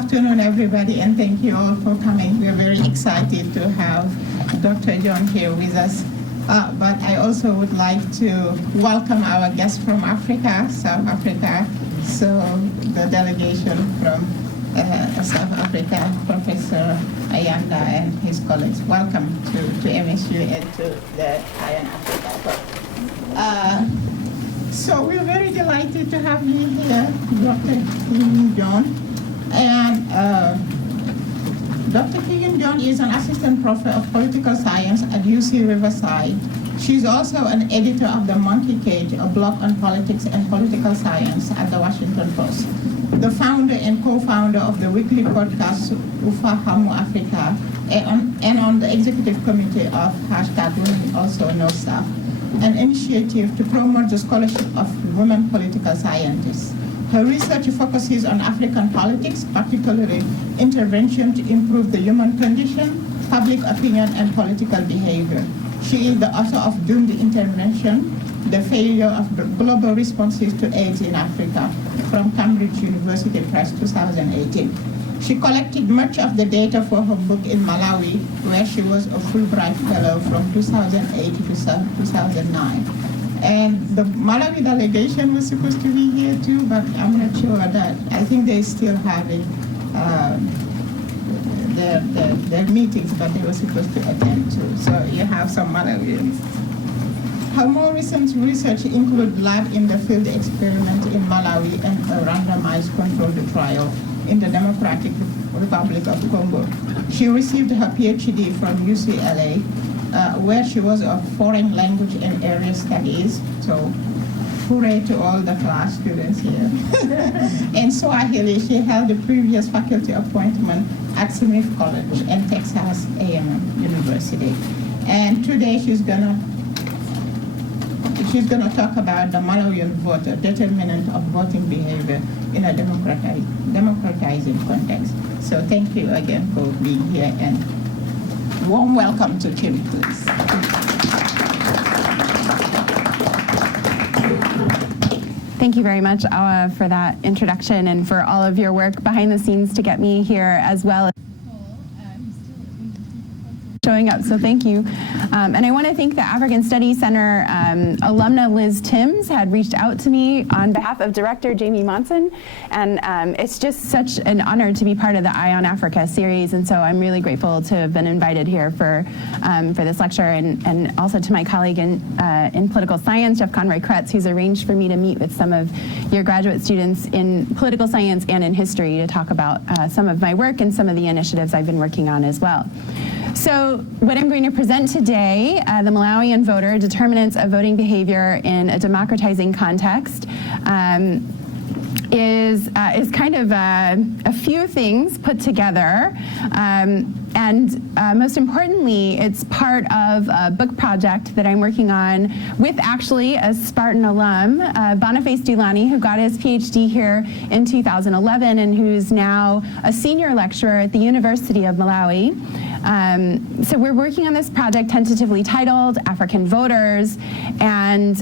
afternoon, everybody, and thank you all for coming. We're very excited to have Dr. Dionne here with us. But I also would like to welcome our guest from Africa, South Africa. So the delegation from South Africa, Professor Ayanda and his colleagues. Welcome to MSU and to the Iron Africa. So we're very delighted to have you here, Dr. Yi Dionne. And Dr. Yi Dionne is an assistant professor of political science at UC Riverside. She's also an editor of The Monkey Cage, a blog on politics and political science at the Washington Post. The founder and co-founder of the weekly podcast Ufahamu Africa, and on the executive committee of #Women Also Know Stuff, an initiative to promote the scholarship of women political scientists. Her research focuses on African politics, particularly intervention to improve the human condition, public opinion, and political behavior. She is the author of Doomed Intervention, The Failure of Global Responses to AIDS in Africa, from Cambridge University Press, 2018. She collected much of the data for her book in Malawi, where she was a Fulbright Fellow from 2008 to 2009. And the Malawi delegation was supposed to be here too, but I'm not sure that. I think they still having their meetings, but they were supposed to attend too. So you have some Malawians. Her more recent research includes lab in the field experiment in Malawi and a randomized controlled trial in the Democratic Republic of Congo. She received her PhD from UCLA, where she was of foreign language and area studies. So hooray to all the class students here. In Swahili, she held a previous faculty appointment at Smith College and Texas A&M University. And today she's gonna talk about the Malawian voter, determinant of voting behavior in a democratizing context. So thank you again for being here, and warm welcome to Kim, please. Thank you very much, Awa, for that introduction and for all of your work behind the scenes to get me here as well. Showing up, so thank you. And I want to thank the African Studies Center alumna Liz Timms had reached out to me on behalf of Director Jamie Monson, and it's just such an honor to be part of the Eye on Africa series, and so I'm really grateful to have been invited here for this lecture, and also to my colleague in political science, Jeff Conroy Kretz, who's arranged for me to meet with some of your graduate students in political science and in history to talk about some of my work and some of the initiatives I've been working on as well. So what I'm going to present today, the Malawian voter, determinants of voting behavior in a democratizing context, is kind of a few things put together, and most importantly, it's part of a book project that I'm working on with actually a Spartan alum, Boniface Dulani, who got his PhD here in 2011 and who's now a senior lecturer at the University of Malawi. So we're working on this project tentatively titled African Voters, and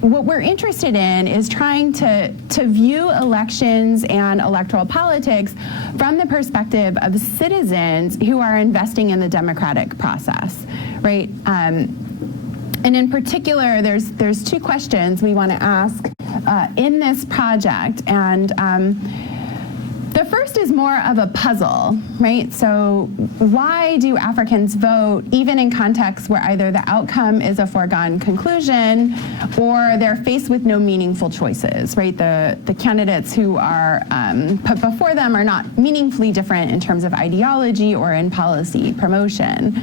what we're interested in is trying to view elections and electoral politics from the perspective of citizens who are investing in the democratic process, right? And in particular, there's two questions we want to ask in this project, and the first is more of a puzzle, right? So why do Africans vote even in contexts where either the outcome is a foregone conclusion or they're faced with no meaningful choices, right? The candidates who are put before them are not meaningfully different in terms of ideology or in policy promotion.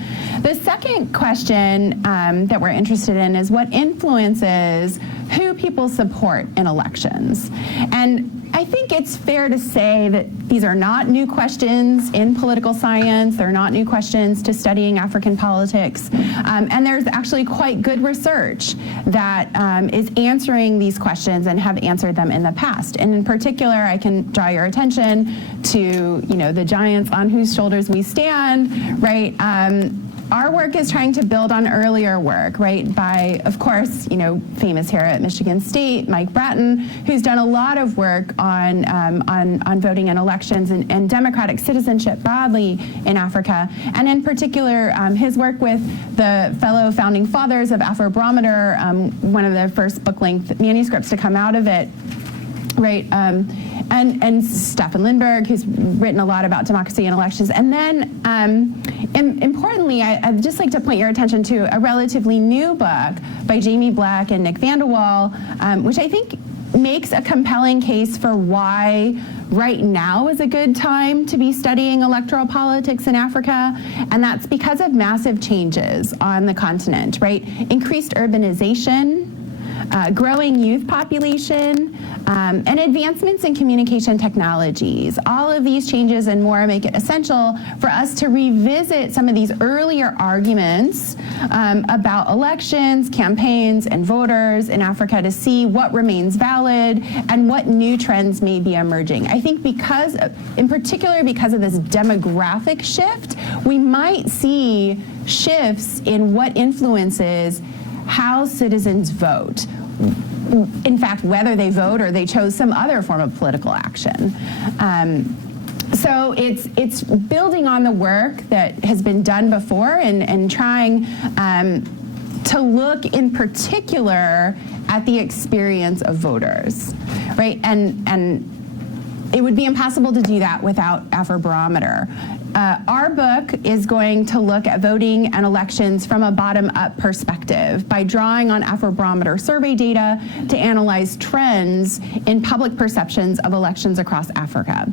The second question that we're interested in is what influences who people support in elections. And I think it's fair to say that these are not new questions in political science. They're not new questions to studying African politics. And there's actually quite good research that is answering these questions and have answered them in the past. And in particular, I can draw your attention to, the giants on whose shoulders we stand, right? our work is trying to build on earlier work, right, by, of course, famous here at Michigan State, Mike Bratton, who's done a lot of work on voting and elections and democratic citizenship broadly in Africa, and in particular, his work with the fellow founding fathers of Afrobarometer, one of the first book-length manuscripts to come out of it, right? And Stefan Lindbergh, who's written a lot about democracy and elections. And then, importantly, I'd just like to point your attention to a relatively new book by Jamie Black and Nick Vanderwall, which I think makes a compelling case for why right now is a good time to be studying electoral politics in Africa, and that's because of massive changes on the continent, right? Increased urbanization, growing youth population, and advancements in communication technologies. All of these changes and more make it essential for us to revisit some of these earlier arguments about elections, campaigns, and voters in Africa to see what remains valid and what new trends may be emerging. I think in particular because of this demographic shift, we might see shifts in what influences how citizens vote. In fact, whether they vote or they chose some other form of political action. So it's building on the work that has been done before and trying to look in particular at the experience of voters, right? And it would be impossible to do that without Afrobarometer. Our book is going to look at voting and elections from a bottom-up perspective by drawing on Afrobarometer survey data to analyze trends in public perceptions of elections across Africa.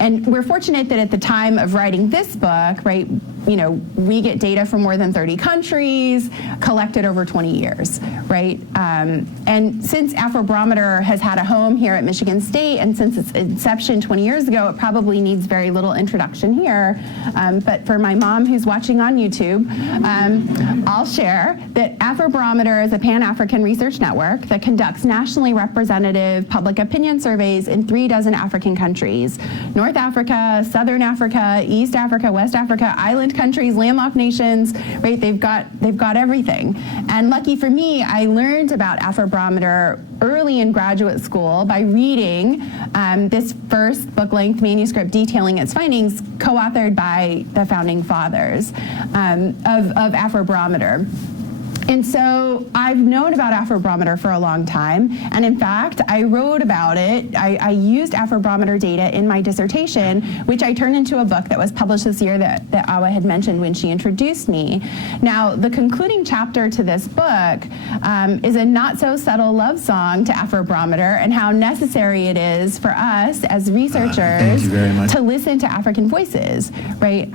And we're fortunate that at the time of writing this book, right, we get data from more than 30 countries, collected over 20 years, right? And since Afrobarometer has had a home here at Michigan State, and since its inception 20 years ago, it probably needs very little introduction here. But for my mom who's watching on YouTube, I'll share that Afrobarometer is a Pan-African research network that conducts nationally representative public opinion surveys in 36 African countries: North Africa, Southern Africa, East Africa, West Africa, island countries, landlocked nations, right? They've got everything. And lucky for me, I learned about Afrobarometer early in graduate school by reading this first book-length manuscript detailing its findings, co-authored by the founding fathers of Afrobarometer. And so I've known about Afrobarometer for a long time, and in fact, I wrote about it. I used Afrobarometer data in my dissertation, which I turned into a book that was published this year that Awa had mentioned when she introduced me. Now, the concluding chapter to this book is a not-so-subtle love song to Afrobarometer and how necessary it is for us as researchers to listen to African voices, right?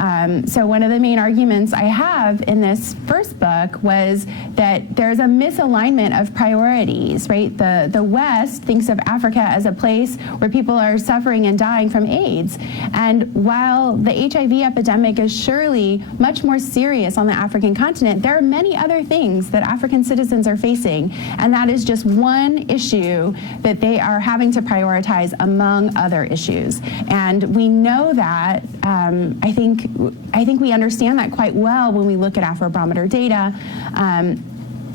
So one of the main arguments I have in this first book was that there's a misalignment of priorities, right? The West thinks of Africa as a place where people are suffering and dying from AIDS. And while the HIV epidemic is surely much more serious on the African continent, there are many other things that African citizens are facing, and that is just one issue that they are having to prioritize among other issues. And we know that, I think we understand that quite well when we look at Afrobarometer data.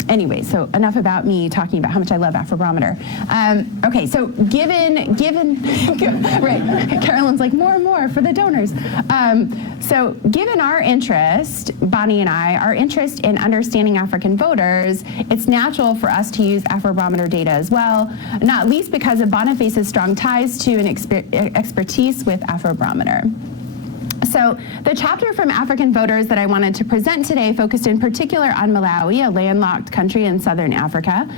Anyway, so enough about me talking about how much I love Afrobarometer. Okay, so given, right, Carolyn's like, more and more for the donors. So given our interest, Bonnie and I, our interest in understanding African voters, it's natural for us to use Afrobarometer data as well, not least because of Boniface's strong ties to an expertise with Afrobarometer. So the chapter from African voters that I wanted to present today focused in particular on Malawi, a landlocked country in southern Africa.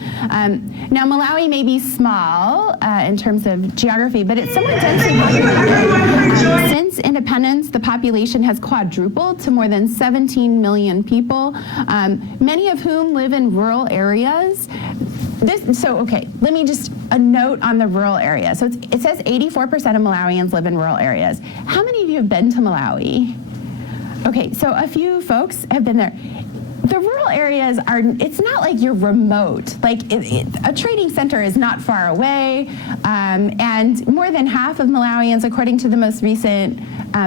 Now, Malawi may be small in terms of geography, but it's somewhat densely populated. Since independence, the population has quadrupled to more than 17 million people, many of whom live in rural areas. Okay, let me just, a note on the rural area. So it says 84% of Malawians live in rural areas. How many of you have been to Malawi? Okay, so a few folks have been there. the rural areas are, it's not like you're remote. Like a trading center is not far away, and more than half of Malawians, according to the most recent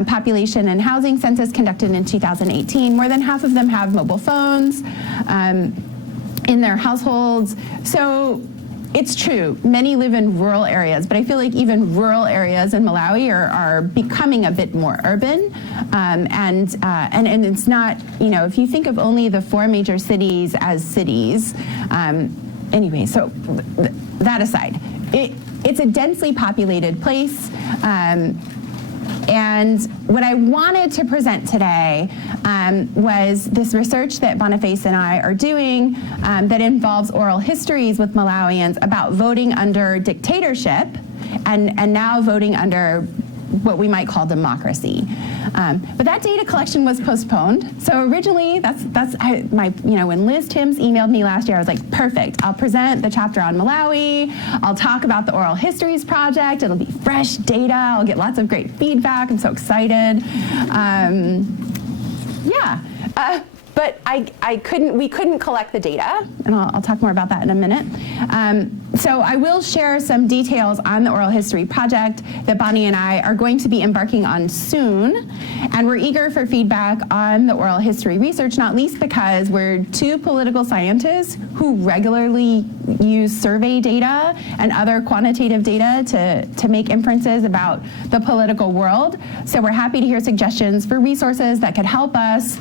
population and housing census conducted in 2018, more than half of them have mobile phones in their households. So it's true, many live in rural areas, but I feel like even rural areas in Malawi are becoming a bit more urban. And it's not, you know, if you think of only the 4 major cities as cities, anyway, so that aside, it's a densely populated place. And what I wanted to present today was this research that Boniface and I are doing that involves oral histories with Malawians about voting under dictatorship and now voting under what we might call democracy. But that data collection was postponed. So originally, when Liz Timms emailed me last year, I was like, perfect, I'll present the chapter on Malawi, I'll talk about the Oral Histories Project, it'll be fresh data, I'll get lots of great feedback, I'm so excited. But we couldn't collect the data, and I'll talk more about that in a minute. So I will share some details on the Oral History Project that Bonnie and I are going to be embarking on soon. And we're eager for feedback on the oral history research, not least because we're 2 political scientists who regularly use survey data and other quantitative data to make inferences about the political world. So we're happy to hear suggestions for resources that could help us.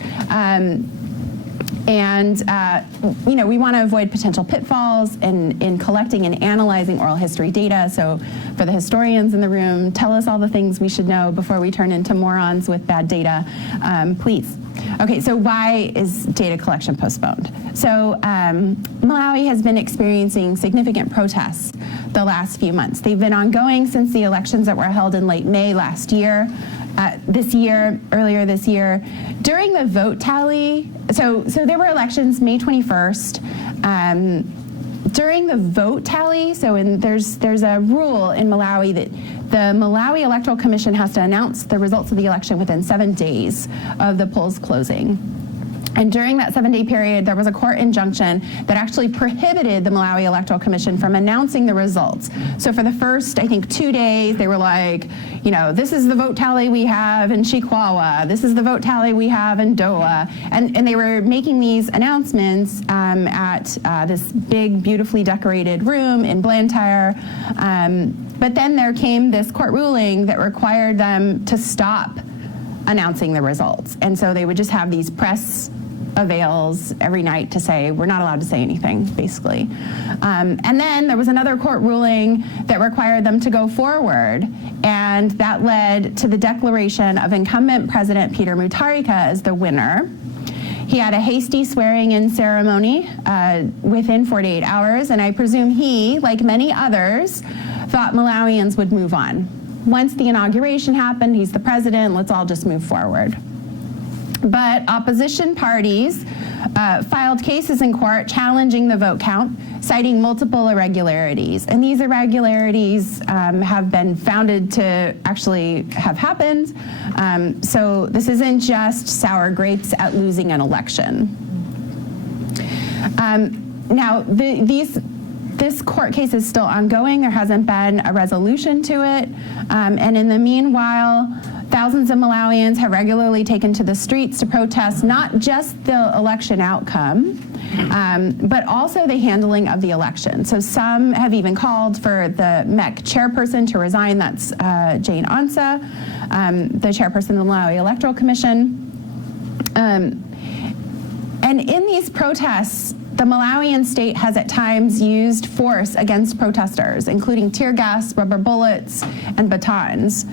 We want to avoid potential pitfalls in collecting and analyzing oral history data. So for the historians in the room, tell us all the things we should know before we turn into morons with bad data, please. Okay, so why is data collection postponed? So Malawi has been experiencing significant protests the last few months. They've been ongoing since the elections that were held in late May last year. Earlier this year, during the vote tally, so there were elections May 21st. During the vote tally, there's a rule in Malawi that the Malawi Electoral Commission has to announce the results of the election within 7 days of the polls closing. And during that 7-day period, there was a court injunction that actually prohibited the Malawi Electoral Commission from announcing the results. So for the first, I think, 2 days, they were like, you know, this is the vote tally we have in Chikwawa, this is the vote tally we have in Doha. And they were making these announcements at this big, beautifully decorated room in Blantyre. But then there came this court ruling that required them to stop announcing the results. And so they would just have these press avails every night to say, we're not allowed to say anything, basically. And then there was another court ruling that required them to go forward, and that led to the declaration of incumbent President Peter Mutharika as the winner. He had a hasty swearing-in ceremony within 48 hours, and I presume he, like many others, thought Malawians would move on. Once the inauguration happened, he's the president, let's all just move forward. But opposition parties filed cases in court challenging the vote count, citing multiple irregularities. And these irregularities have been founded to actually have happened. So this isn't just sour grapes at losing an election. Now, this court case is still ongoing. There hasn't been a resolution to it. And in the meanwhile, thousands of Malawians have regularly taken to the streets to protest not just the election outcome, but also the handling of the election. So some have even called for the MEC chairperson to resign. That's Jane Ansa, the chairperson of the Malawi Electoral Commission. And in these protests, the Malawian state has at times used force against protesters, including tear gas, rubber bullets, and batons.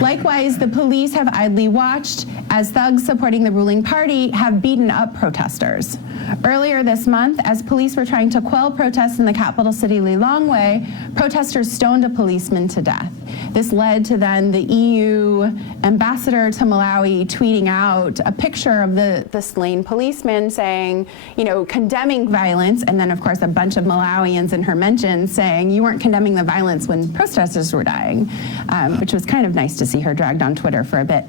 Likewise, the police have idly watched as thugs supporting the ruling party have beaten up protesters. Earlier this month, as police were trying to quell protests in the capital city Lilongwe, protesters stoned a policeman to death. This led to then the EU ambassador to Malawi tweeting out a picture of the slain policeman saying, you know, condemning violence, and then of course a bunch of Malawians in her mentions saying you weren't condemning the violence when protesters were dying, which was kind of nice to see her dragged on Twitter for a bit.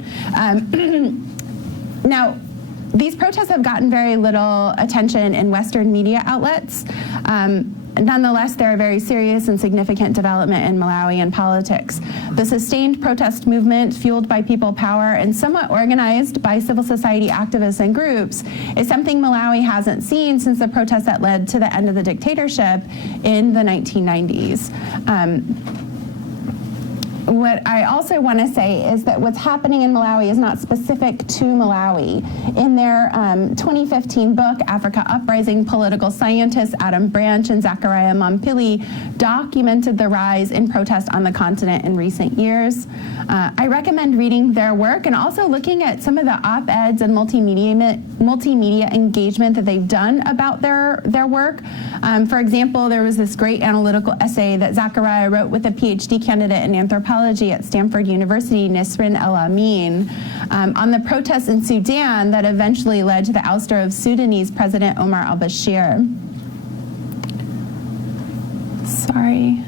Now, These protests have gotten very little attention in Western media outlets. Nonetheless, they're a very serious and significant development in Malawian politics. The sustained protest movement, fueled by people power and somewhat organized by civil society activists and groups, is something Malawi hasn't seen since the protests that led to the end of the dictatorship in the 1990s. What I also want to say is that what's happening in Malawi is not specific to Malawi. In their 2015 book, Africa Uprising, political scientists Adam Branch and Zachariah Mampili documented the rise in protest on the continent in recent years. I recommend reading their work and also looking at some of the op-eds and multimedia engagement that they've done about their work. For example, there was this great analytical essay that Zachariah wrote with a PhD candidate in anthropology at Stanford University, Nisrin El Amin, on the protests in Sudan that eventually led to the ouster of Sudanese President Omar al-Bashir. Sorry.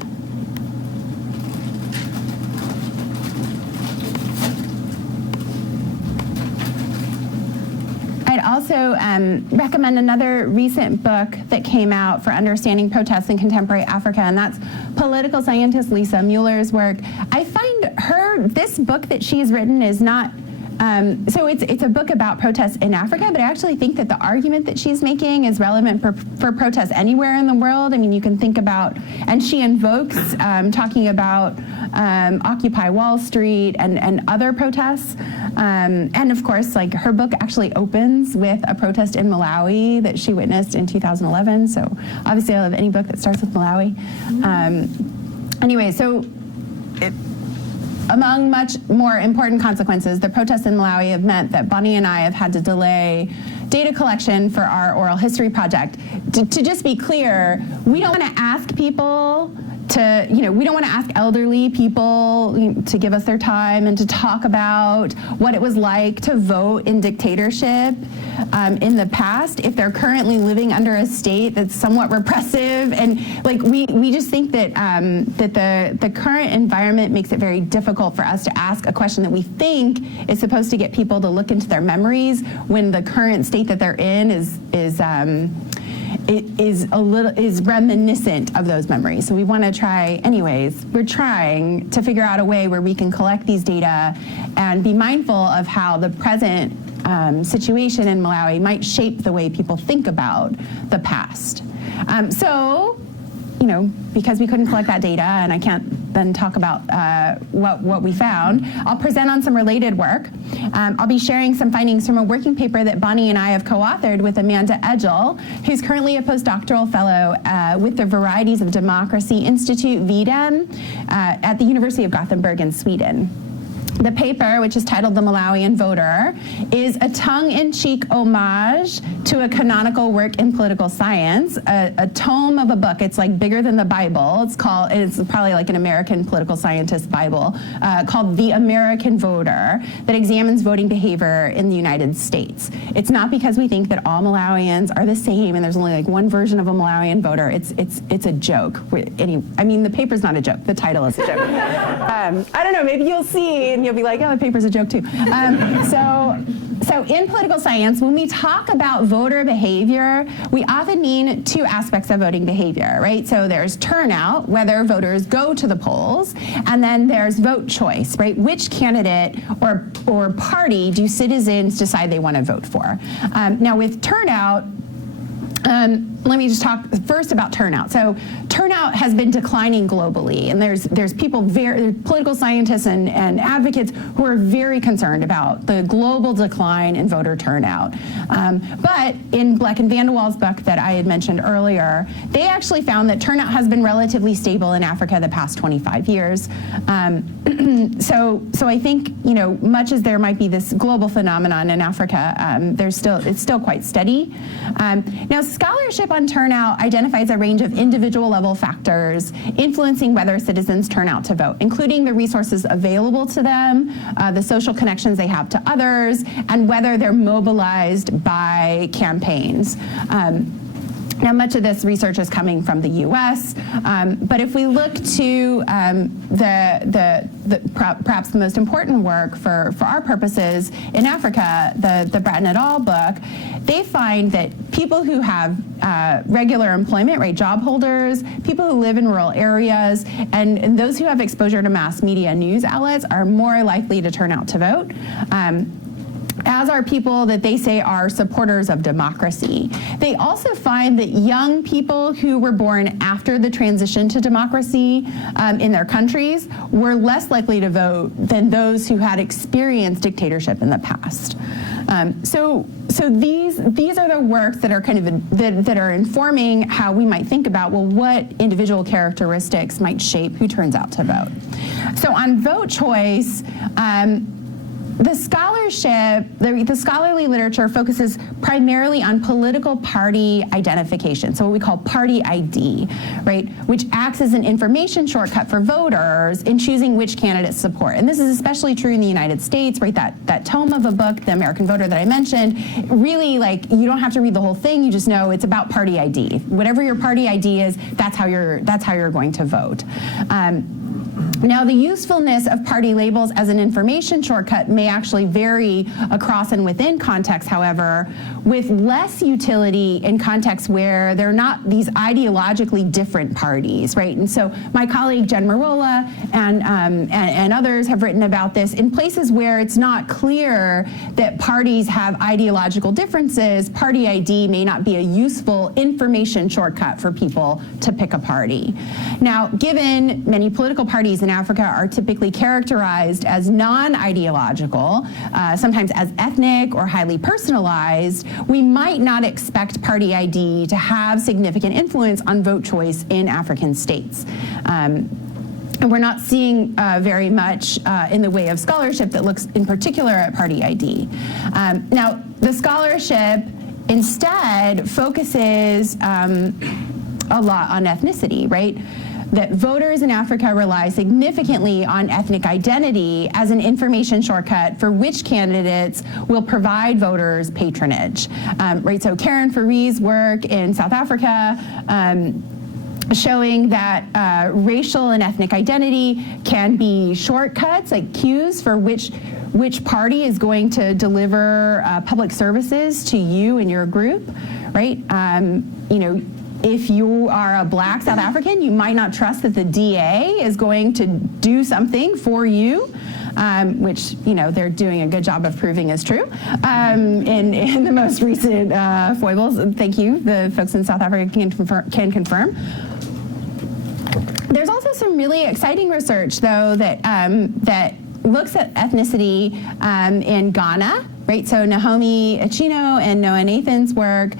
I'd also recommend another recent book that came out for understanding protests in contemporary Africa, and that's political scientist Lisa Mueller's work. I find this book that she's written is not, so it's a book about protests in Africa, but I actually think that the argument that she's making is relevant for protests anywhere in the world. I mean, you can think about, and she invokes talking about Occupy Wall Street and other protests. And of course, like, her book actually opens with a protest in Malawi that she witnessed in 2011. So obviously I love any book that starts with Malawi. Anyway, so among much more important consequences, the protests in Malawi have meant that Bonnie and I have had to delay data collection for our oral history project. To just be clear, we don't want to ask people to, we don't want to ask elderly people to give us their time and to talk about what it was like to vote in dictatorship in the past if they're currently living under a state that's somewhat repressive. And like, we just think that that the current environment makes it very difficult for us to ask a question that we think is supposed to get people to look into their memories when the current state that they're in is reminiscent of those memories. So we want to try, we're trying to figure out a way where we can collect these data and be mindful of how the present situation in Malawi might shape the way people think about the past. So, because we couldn't collect that data, and I can't then talk about what we found, I'll present on some related work. I'll be sharing some findings from a working paper that Bonnie and I have co-authored with Amanda Edgell, who's currently a postdoctoral fellow with the Varieties of Democracy Institute, VDEM, at the University of Gothenburg in Sweden. The paper, which is titled The Malawian Voter, is a tongue-in-cheek homage to a canonical work in political science, a tome of a book. It's like bigger than the Bible. It's probably like an American political scientist Bible, called The American Voter, that examines voting behavior in the United States. It's not because we think that all Malawians are the same and there's only like one version of a Malawian voter. It's a joke. I mean, the paper's not a joke. The title is a joke. I don't know, maybe you'll see and you'll be like, oh, the paper's a joke too. So in political science, when we talk about voter behavior, we often mean two aspects of voting behavior, right? So there's turnout, whether voters go to the polls, and then there's vote choice, right? Which candidate or party do citizens decide they want to vote for? Now with turnout, let me just talk first about turnout. So turnout has been declining globally, and there's people, political scientists and advocates who are very concerned about the global decline in voter turnout. But in Bleck and Vandewaal's book that I had mentioned earlier, they actually found that turnout has been relatively stable in Africa the past 25 years. So I think, much as there might be this global phenomenon in Africa, it's still quite steady. Now, scholarship on turnout identifies a range of individual level factors influencing whether citizens turn out to vote, including the resources available to them, the social connections they have to others, and whether they're mobilized by campaigns. Now, much of this research is coming from the U.S., but if we look to perhaps the most important work for our purposes in Africa, the Bratton et al. Book, they find that people who have regular employment, right, job holders, people who live in rural areas, and those who have exposure to mass media news outlets are more likely to turn out to vote. As are people that they say are supporters of democracy. They also find that young people who were born after the transition to democracy in their countries were less likely to vote than those who had experienced dictatorship in the past. So these are the works that are kind of that are informing how we might think about, well, what individual characteristics might shape who turns out to vote. So on vote choice, the scholarship, the scholarly literature focuses primarily on political party identification, so what we call party ID, right, which acts as an information shortcut for voters in choosing which candidates support. And this is especially true in the United States, right, that tome of a book, The American Voter, that I mentioned, really, like, you don't have to read the whole thing, you just know it's about party ID. Whatever your party ID is, that's how you're going to vote. Now, the usefulness of party labels as an information shortcut may actually vary across and within contexts, however, with less utility in contexts where they're not these ideologically different parties, right? And so my colleague Jen Marola and others have written about this in places where it's not clear that parties have ideological differences. Party ID may not be a useful information shortcut for people to pick a party. Now, given many political parties in Africa are typically characterized as non-ideological, sometimes as ethnic or highly personalized, we might not expect party ID to have significant influence on vote choice in African states. And we're not seeing very much in the way of scholarship that looks in particular at party ID. Now, the scholarship instead focuses a lot on ethnicity, right? That voters in Africa rely significantly on ethnic identity as an information shortcut for which candidates will provide voters patronage. Right, so Karen Farie's work in South Africa showing that racial and ethnic identity can be shortcuts, like cues for which party is going to deliver public services to you and your group, right? You know, if you are a Black South African, you might not trust that the DA is going to do something for you, which, you know, they're doing a good job of proving is true in the most recent foibles. Thank you. The folks in South Africa can confirm. There's also some really exciting research, though, that looks at ethnicity in Ghana, right? So Naomi Achino and Noah Nathan's work,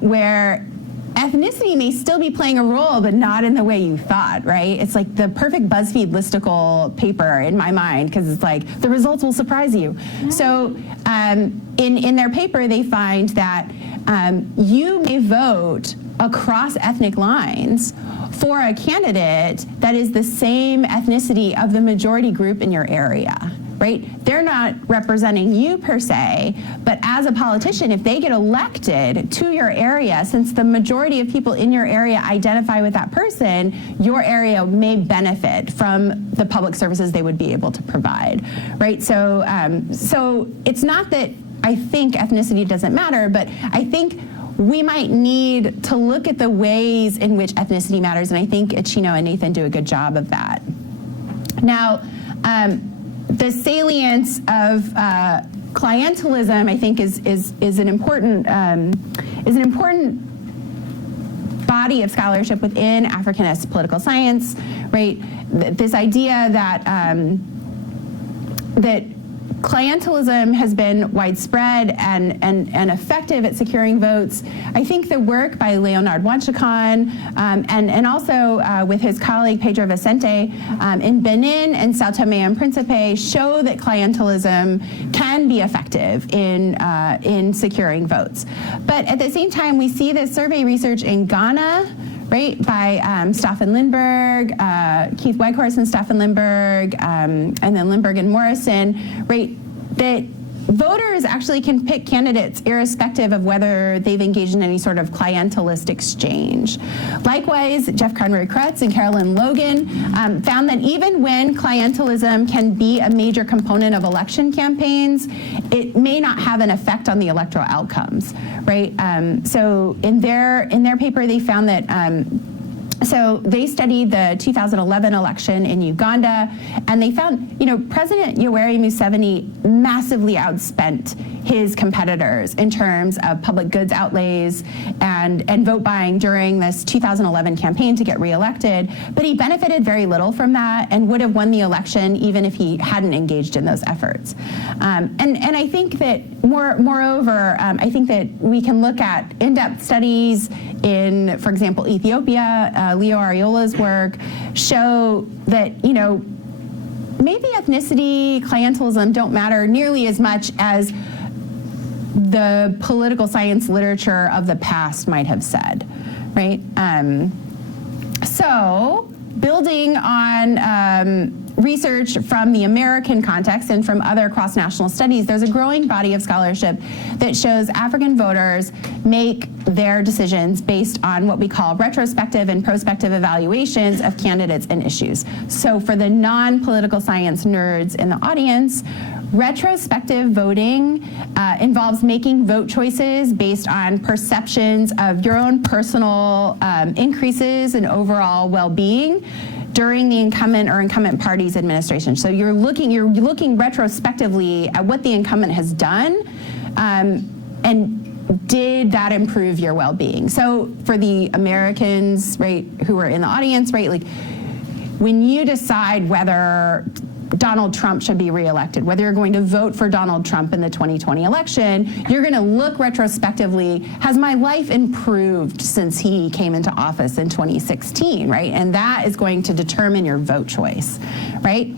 where ethnicity may still be playing a role, but not in the way you thought, right? It's like the perfect BuzzFeed listicle paper in my mind, because it's like, the results will surprise you. So in their paper, they find that you may vote across ethnic lines for a candidate that is the same ethnicity of the majority group in your area, right? They're not representing you per se, but as a politician, if they get elected to your area, since the majority of people in your area identify with that person, your area may benefit from the public services they would be able to provide, right? So, so it's not that I think ethnicity doesn't matter, but I think we might need to look at the ways in which ethnicity matters, and I think Achino and Nathan do a good job of that. Now, the salience of clientelism, I think, is an important body of scholarship within Africanist political science, right? This idea that that clientelism has been widespread and effective at securing votes. I think the work by Leonard Wanchakan and also with his colleague Pedro Vicente in Benin and Sao Tome and Principe show that clientelism can be effective in securing votes. But at the same time, we see this survey research in Ghana, right, by Staffen Lindberg, Keith Weghorst and Staffen Lindberg, and then Lindberg and Morrison, right, that voters actually can pick candidates irrespective of whether they've engaged in any sort of clientelist exchange. Likewise, Jeff Conroy-Kretz and Carolyn Logan found that even when clientelism can be a major component of election campaigns, it may not have an effect on the electoral outcomes, right? So in their paper, they found that so they studied the 2011 election in Uganda, and they found, President Yoweri Museveni massively outspent his competitors in terms of public goods outlays and vote buying during this 2011 campaign to get reelected, but he benefited very little from that and would have won the election even if he hadn't engaged in those efforts. And I think that moreover, I think that we can look at in-depth studies in, for example, Ethiopia. Leo Ariola's work show that, maybe ethnicity, clientelism don't matter nearly as much as the political science literature of the past might have said, right? So building on research from the American context and from other cross-national studies, there's a growing body of scholarship that shows African voters make their decisions based on what we call retrospective and prospective evaluations of candidates and issues. So for the non-political science nerds in the audience, retrospective voting involves making vote choices based on perceptions of your own personal increases in overall well-being during the incumbent or incumbent party's administration. So you're looking retrospectively at what the incumbent has done, and did that improve your well-being? So for the Americans, right, who are in the audience, right, like when you decide whether Donald Trump should be reelected, whether you're going to vote for Donald Trump in the 2020 election, you're going to look retrospectively, has my life improved since he came into office in 2016, right? And that is going to determine your vote choice, right?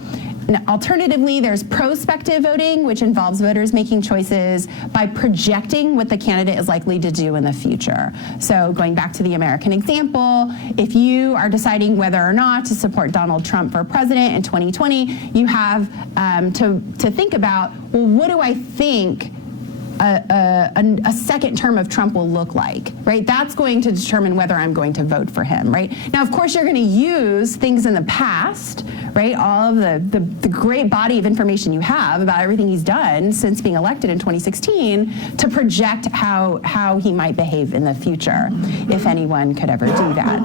Now, alternatively, there's prospective voting, which involves voters making choices by projecting what the candidate is likely to do in the future. So going back to the American example, if you are deciding whether or not to support Donald Trump for president in 2020, you have to think about, well, what do I think a second term of Trump will look like, right? That's going to determine whether I'm going to vote for him, right? Now, of course, you're going to use things in the past, right? All of the great body of information you have about everything he's done since being elected in 2016 to project how he might behave in the future, if anyone could ever do that.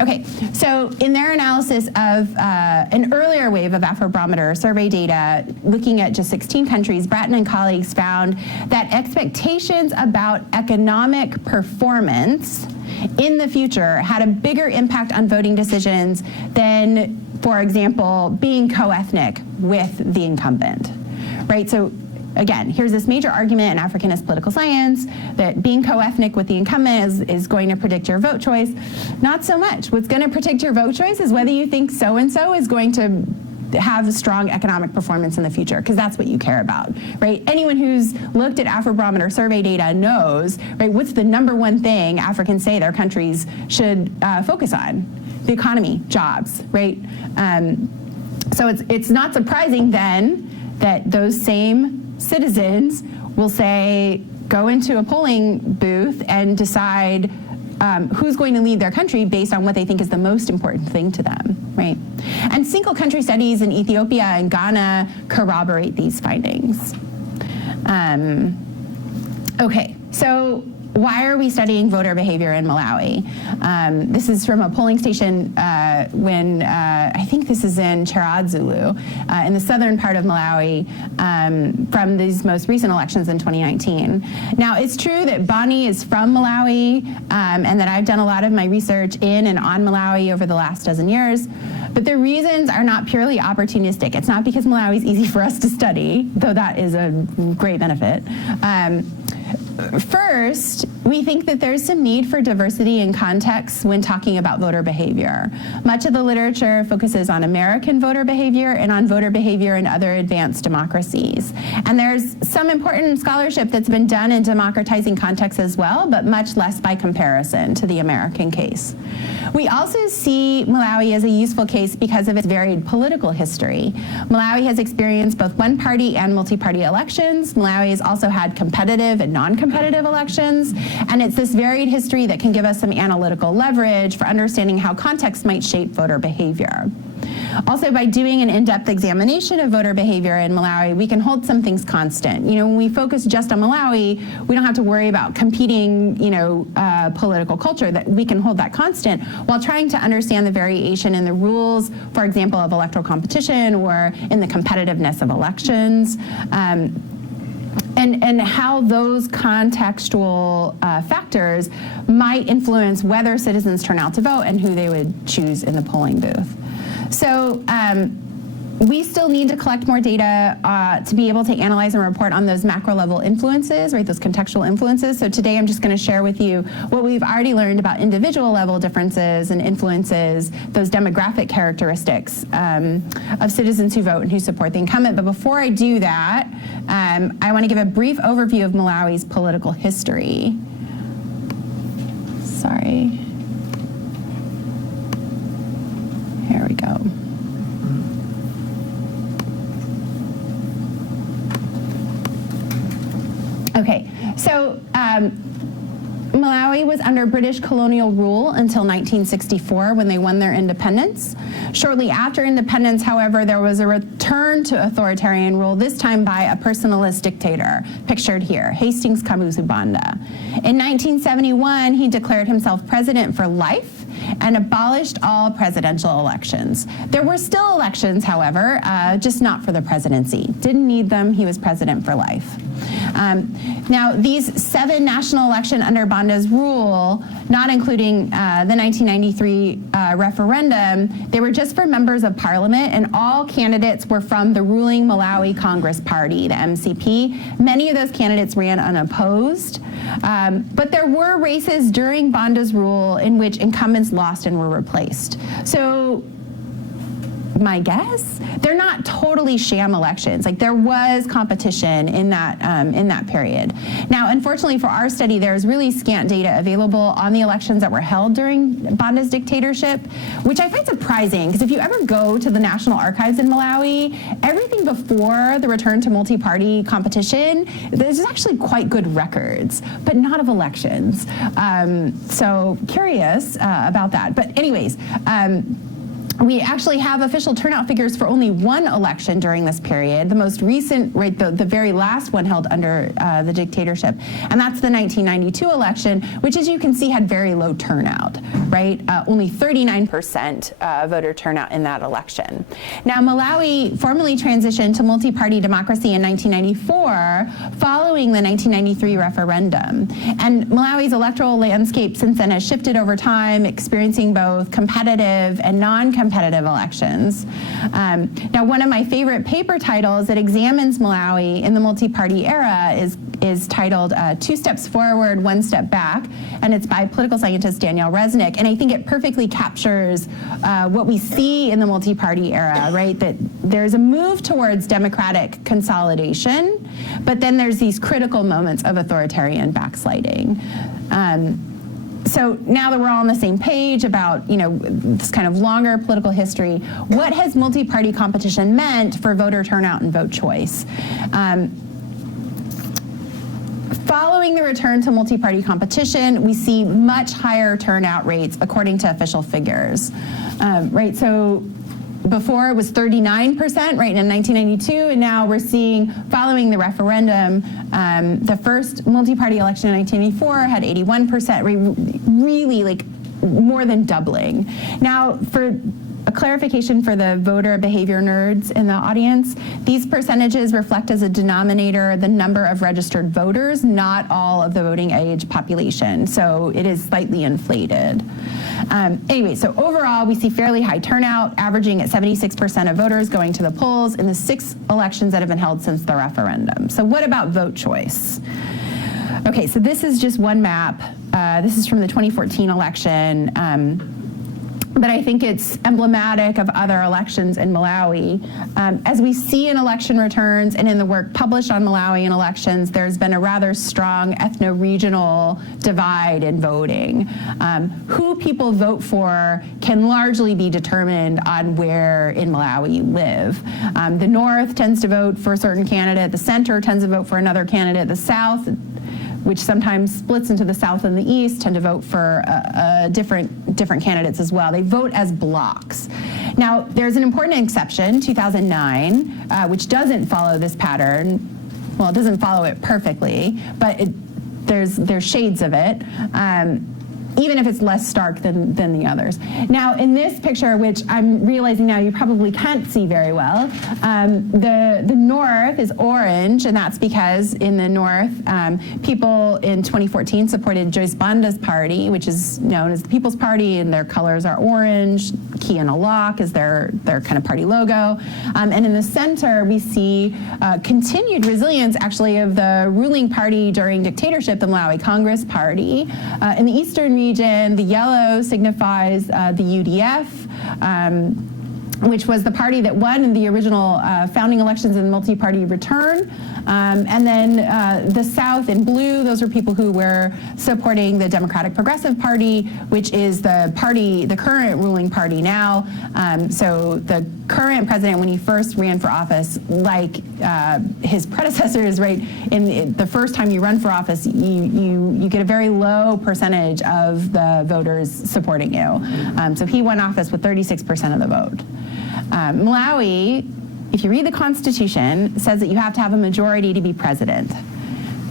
Okay, so in their analysis of an earlier wave of Afrobarometer survey data, looking at just 16 countries, Bratton and colleagues found that expectations about economic performance in the future had a bigger impact on voting decisions than, for example, being co-ethnic with the incumbent, right? So again, here's this major argument in Africanist political science that being co-ethnic with the incumbent is going to predict your vote choice. Not so much. What's going to predict your vote choice is whether you think so-and-so is going to have strong economic performance in the future, because that's what you care about, right? Anyone who's looked at Afrobarometer survey data knows, right, what's the number one thing Africans say their countries should focus on? The economy, jobs, right? So it's not surprising then that those same citizens will say, go into a polling booth and decide who's going to lead their country based on what they think is the most important thing to them, right? And single country studies in Ethiopia and Ghana corroborate these findings. Okay, so why are we studying voter behavior in Malawi? This is from a polling station when, I think this is in Chiradzulu, in the southern part of Malawi, from these most recent elections in 2019. Now, it's true that Bonnie is from Malawi, and that I've done a lot of my research in and on Malawi over the last dozen years, but the reasons are not purely opportunistic. It's not because Malawi is easy for us to study, though that is a great benefit. First, we we think that there's some need for diversity in context when talking about voter behavior. Much of the literature focuses on American voter behavior and on voter behavior in other advanced democracies. And there's some important scholarship that's been done in democratizing contexts as well, but much less by comparison to the American case. We also see Malawi as a useful case because of its varied political history. Malawi has experienced both one-party and multi-party elections. Malawi has also had competitive and non-competitive elections, and it's this varied history that can give us some analytical leverage for understanding how context might shape voter behavior. Also, by doing an in-depth examination of voter behavior in Malawi, we can hold some things constant. You know, when we focus just on Malawi, we don't have to worry about competing, political culture, that we can hold that constant while trying to understand the variation in the rules, for example, of electoral competition or in the competitiveness of elections. And how those contextual factors might influence whether citizens turn out to vote and who they would choose in the polling booth. So we still need to collect more data to be able to analyze and report on those macro level influences, right, those contextual influences. So today I'm just going to share with you what we've already learned about individual level differences and influences, those demographic characteristics of citizens who vote and who support the incumbent. But before I do that, I want to give a brief overview of Malawi's political history. Sorry. Here we go. Okay, so Malawi was under British colonial rule until 1964 when they won their independence. Shortly after independence, however, there was a return to authoritarian rule, this time by a personalist dictator, pictured here, Hastings Kamuzu Banda. In 1971, he declared himself president for life and abolished all presidential elections. There were still elections, however, just not for the presidency. Didn't need them, he was president for life. Now, these 7 national elections under Banda's rule, not including the 1993 referendum, they were just for members of parliament, and all candidates were from the ruling Malawi Congress Party, the MCP. Many of those candidates ran unopposed, but there were races during Banda's rule in which incumbents lost and were replaced. So my guess, they're not totally sham elections. Like, there was competition in that period. Now, unfortunately for our study, there's really scant data available on the elections that were held during Banda's dictatorship, which I find surprising, because if you ever go to the National Archives in Malawi, everything before the return to multi-party competition, there's actually quite good records, but not of elections. So curious about that. But anyways, we actually have official turnout figures for only one election during this period, the most recent, right, the very last one held under the dictatorship, and that's the 1992 election, which, as you can see, had very low turnout, right? Only 39% voter turnout in that election. Now, Malawi formally transitioned to multi-party democracy in 1994 following the 1993 referendum, and Malawi's electoral landscape since then has shifted over time, experiencing both competitive and non-competitive elections. Now, one of my favorite paper titles that examines Malawi in the multi-party era is titled 2 Steps Forward, 1 Step Back, and it's by political scientist Danielle Resnick, and I think it perfectly captures what we see in the multi-party era, right? That there's a move towards democratic consolidation, but then there's these critical moments of authoritarian backsliding. So now that we're all on the same page about, this kind of longer political history, what has multi-party competition meant for voter turnout and vote choice? Following the return to multi-party competition, we see much higher turnout rates according to official figures, right? So before it was 39%, right, in 1992, and now we're seeing, following the referendum, the first multi-party election in 1984 had 81%, really like more than doubling. Now, for a clarification for the voter behavior nerds in the audience, these percentages reflect as a denominator the number of registered voters, not all of the voting age population. So it is slightly inflated. Anyway, so overall, we see fairly high turnout, averaging at 76% of voters going to the polls in the 6 elections that have been held since the referendum. So what about vote choice? Okay, so this is just one map. This is from the 2014 election. But I think it's emblematic of other elections in Malawi. As we see in election returns and in the work published on Malawian elections, there's been a rather strong ethno-regional divide in voting. Who people vote for can largely be determined on where in Malawi you live. The North tends to vote for a certain candidate, the center tends to vote for another candidate, the South, which sometimes splits into the South and the East, tend to vote for different candidates as well. They vote as blocks. Now, there's an important exception, 2009, which doesn't follow this pattern. Well, it doesn't follow it perfectly, but there's shades of it, even if it's less stark than the others. Now, in this picture, which I'm realizing now you probably can't see very well, the North is orange, and that's because in the North, people in 2014 supported Joyce Banda's party, which is known as the People's Party, and their colors are orange. Key and a lock is their kind of party logo. And in the center, we see continued resilience, actually, of the ruling party during dictatorship, the Malawi Congress Party. In the eastern region, the yellow signifies the UDF, which was the party that won in the original founding elections in the multi-party return. And then the South in blue, those are people who were supporting the Democratic Progressive Party, which is the current ruling party now. So the current president, when he first ran for office, like his predecessors, right, in the first time you run for office, you get a very low percentage of the voters supporting you. So he won office with 36% of the vote. Malawi, if you read the Constitution, says that you have to have a majority to be president.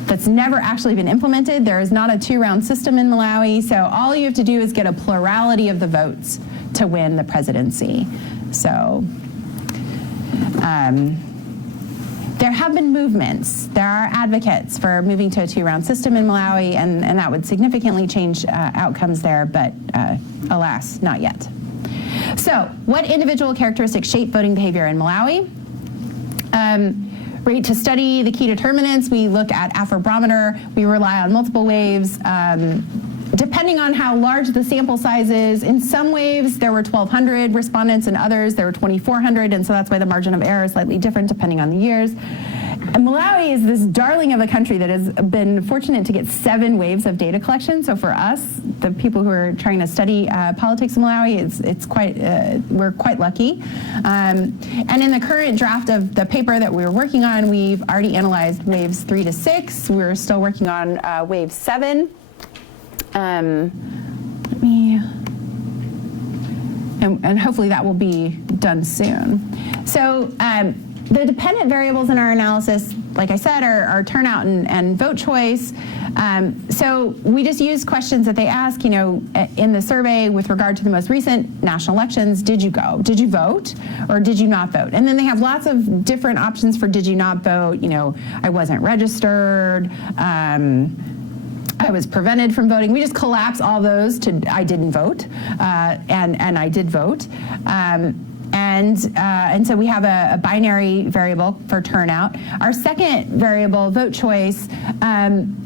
That's never actually been implemented. There is not a two-round system in Malawi, so all you have to do is get a plurality of the votes to win the presidency. So there have been movements. There are advocates for moving to a two-round system in Malawi, and that would significantly change outcomes there, but alas, not yet. So, what individual characteristics shape voting behavior in Malawi? Right, to study the key determinants, we look at Afrobarometer. We rely on multiple waves. Depending on how large the sample size is, in some waves there were 1,200 respondents, in others there were 2,400, and so that's why the margin of error is slightly different depending on the years. And Malawi is this darling of a country that has been fortunate to get 7 waves of data collection. So for us, the people who are trying to study politics in Malawi, we're quite lucky. And in the current draft of the paper that we're working on, we've already analyzed waves 3 to 6. We're still working on wave 7. And hopefully that will be done soon. So. The dependent variables in our analysis, like I said, are turnout and vote choice. So we just use questions that they ask, in the survey with regard to the most recent national elections. Did you go? Did you vote? Or did you not vote? And then they have lots of different options for did you not vote. I wasn't registered. I was prevented from voting. We just collapse all those to I didn't vote, and I did vote. And so we have a binary variable for turnout. Our second variable, vote choice,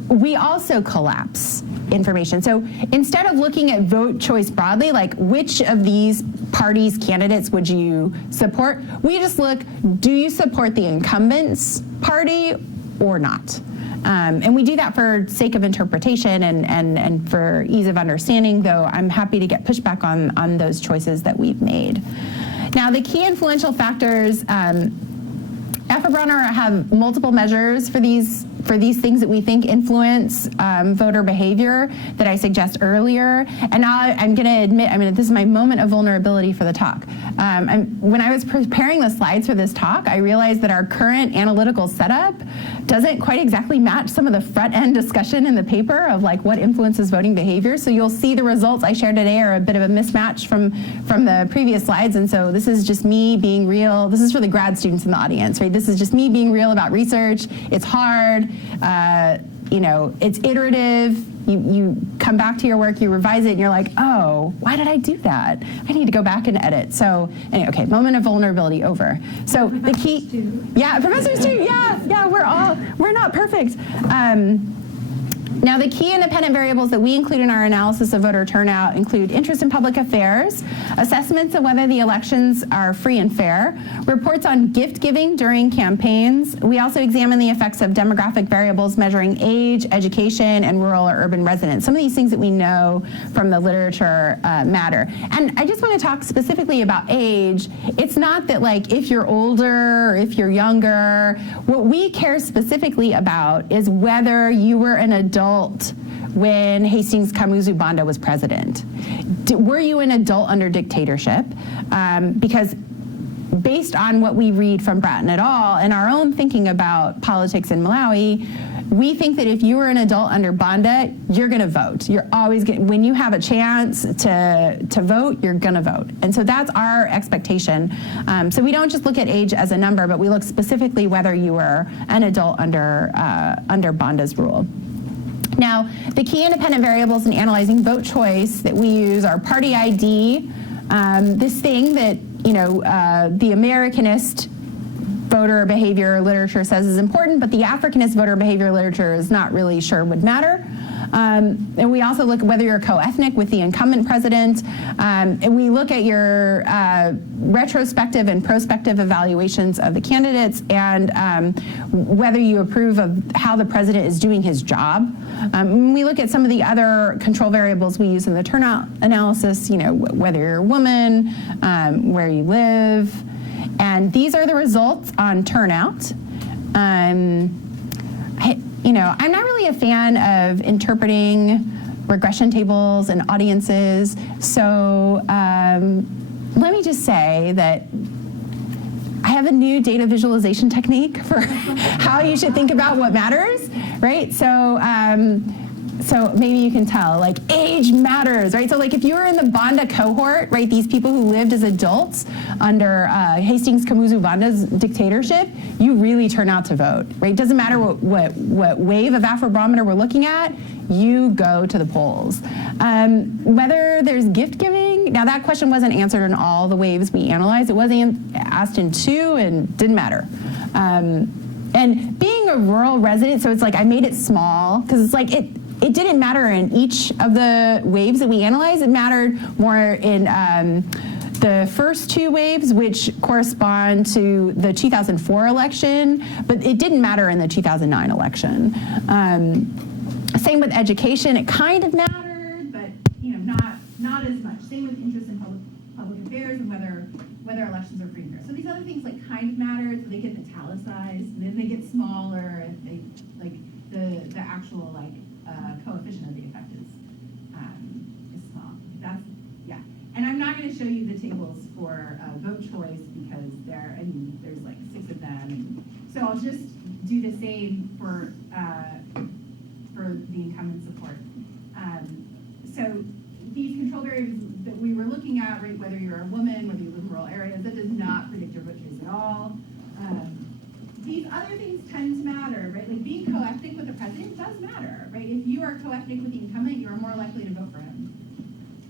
we also collapse information. So instead of looking at vote choice broadly, like which of these parties' candidates would you support, we just look, do you support the incumbent's party or not? And we do that for sake of interpretation and for ease of understanding, though I'm happy to get pushback on those choices that we've made. Now, the key influential factors, Afrobarometer have multiple measures for these things that we think influence voter behavior that I suggest earlier. And now I'm going to admit, this is my moment of vulnerability for the talk. When I was preparing the slides for this talk, I realized that our current analytical setup doesn't quite exactly match some of the front-end discussion in the paper of what influences voting behavior. So you'll see the results I shared today are a bit of a mismatch from the previous slides. And so this is just me being real. This is for the grad students in the audience, right? This is just me being real about research. It's hard. It's iterative. You come back to your work, you revise it, and you're like, oh, why did I do that? I need to go back and edit. So, anyway, okay, moment of vulnerability over. So the key, yeah, professors too, yeah, we're not perfect. Now, the key independent variables that we include in our analysis of voter turnout include interest in public affairs, assessments of whether the elections are free and fair, reports on gift giving during campaigns. We also examine the effects of demographic variables measuring age, education, and rural or urban residents. Some of these things that we know from the literature matter. And I just want to talk specifically about age. It's not that, like, if you're older or if you're younger. What we care specifically about is whether you were an adult when Hastings Kamuzu Banda was president. Were you an adult under dictatorship? Because based on what we read from Bratton et al. And our own thinking about politics in Malawi, we think that if you were an adult under Banda, you're going to vote. You're always going, when you have a chance to vote, you're going to vote. And so that's our expectation. So we don't just look at age as a number, but we look specifically whether you were an adult under Banda's rule. Now, the key independent variables in analyzing vote choice that we use are party ID, this thing that, you know, the Americanist voter behavior literature says is important, but the Africanist voter behavior literature is not really sure would matter. And we also look at whether you're co-ethnic with the incumbent president. And we look at your retrospective and prospective evaluations of the candidates and whether you approve of how the president is doing his job. We look at some of the other control variables we use in the turnout analysis, you know, whether you're a woman, where you live. And these are the results on turnout. You know, I'm not really a fan of interpreting regression tables and audiences, so let me just say that I have a new data visualization technique for how you should think about what matters, right? So maybe you can tell, like, age matters, right? So, like, if you were in the Banda cohort, right, these people who lived as adults under Hastings Kamuzu Banda's dictatorship, you really turn out to vote, right? Doesn't matter what wave of Afrobarometer we're looking at, you go to the polls. Whether there's gift giving, now that question wasn't answered in all the waves we analyzed. It was asked in 2 and didn't matter. And being a rural resident, so it's like I made it small because it's like it didn't matter in each of the waves that we analyzed. It mattered more in the first 2 waves, which correspond to the 2004 election, but it didn't matter in the 2009 election. Same with education. It kind of mattered, but, you know, not as much. Same with interest in public affairs and whether elections are free and fair. So these other things, like, kind of matter, so they get italicized, and then they get smaller, and they, like, the actual, like, coefficient of the effect is small. That's, yeah. And I'm not going to show you the tables for vote choice because there's like 6 of them. And so I'll just do the same for the incumbent support. So these control variables that we were looking at, right, whether you're a woman, whether you live in rural areas, that does not predict your vote choice at all. These other things tend to matter, right? Like being co-ethnic with the president does matter, right? If you are co-ethnic with the incumbent, you are more likely to vote for him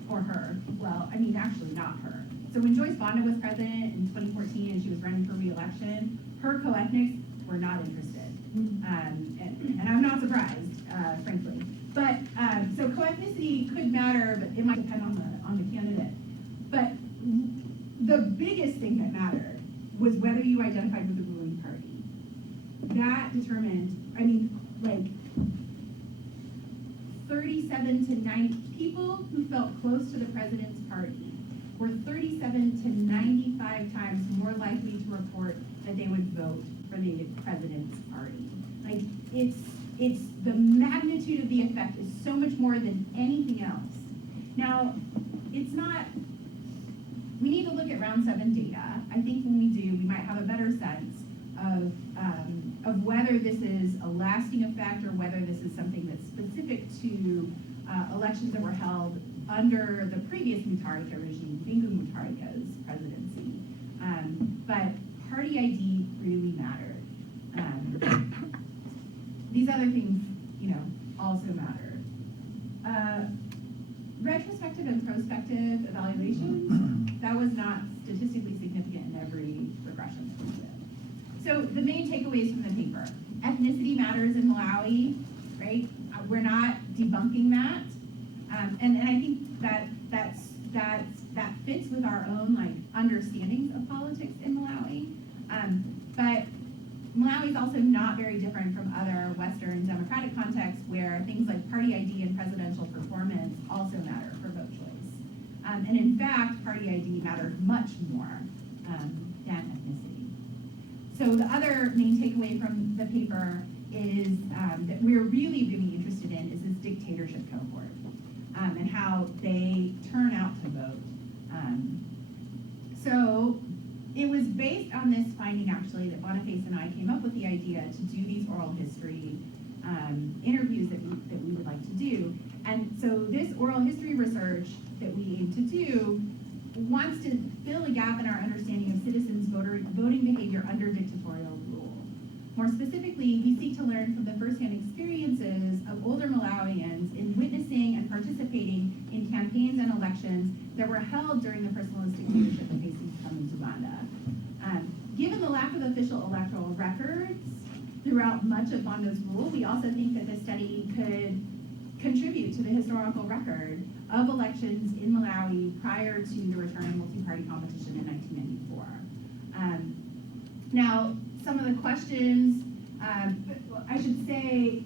or her. Well, I mean, actually not her. So when Joyce Banda was president in 2014 and she was running for re-election, her co-ethnics were not interested. And I'm not surprised, frankly. But so co-ethnicity could matter, but it might depend on the candidate. But the biggest thing that mattered was whether you identified with the ruling party. That determined, I mean, like 37 to 90 people who felt close to the president's party were 37 to 95 times more likely to report that they would vote for the president's party. Like, it's the magnitude of the effect is so much more than anything else. Now, it's not, we need to look at round 7 data. I think when we do, we might have a better sense of whether this is a lasting effect or whether this is something that's specific to elections that were held under the previous Multiparty regime, Bingu Mutarika's presidency. But party ID really mattered. These other things, you know, also matter. Retrospective and prospective evaluations, that was not statistically significant in every regression that we did. So the main takeaways from the paper: ethnicity matters in Malawi, right? we're not debunking that, and I think that fits with our own like understandings of politics in Malawi. But Malawi is also not very different from other Western democratic contexts where things like party ID and presidential performance also matter for vote choice. And in fact, party ID matters much more than ethnicity. So the other main takeaway from the paper is that we're really, really interested in is this dictatorship cohort and how they turn out to vote. So it was based on this finding, actually, that Boniface and I came up with the idea to do these oral history interviews that we would like to do. And so this oral history research that we aim to do wants to fill a gap in our understanding of citizens' voting behavior under dictatorial rule. More specifically, we seek to learn from the firsthand experiences of older Malawians in witnessing and participating in campaigns and elections that were held during the personalist dictatorship of Hastings Cummins Uganda. Given the lack of official electoral records throughout much of Bondo's rule, we also think that this study could contribute to the historical record of elections in Malawi prior to the return of multi-party competition in 1994. Now, some of the questions, I should say,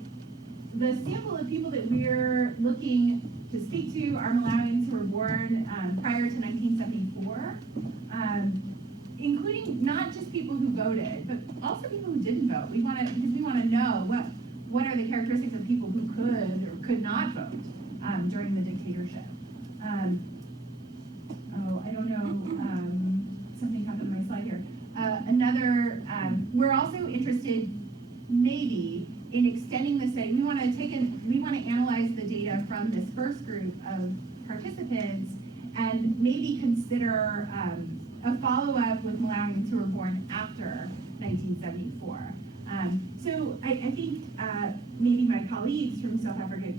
the sample of people that we're looking to speak to are Malawians who were born prior to 1974, including not just people who voted, but also people who didn't vote. Because we want to know what are the characteristics of people who could or could not vote during the dictatorship. I don't know, something happened to my slide here. We're also interested maybe in extending the study. We want to analyze the data from this first group of participants and maybe consider a follow-up with Malawians who were born after 1974. So I think maybe my colleagues from South Africa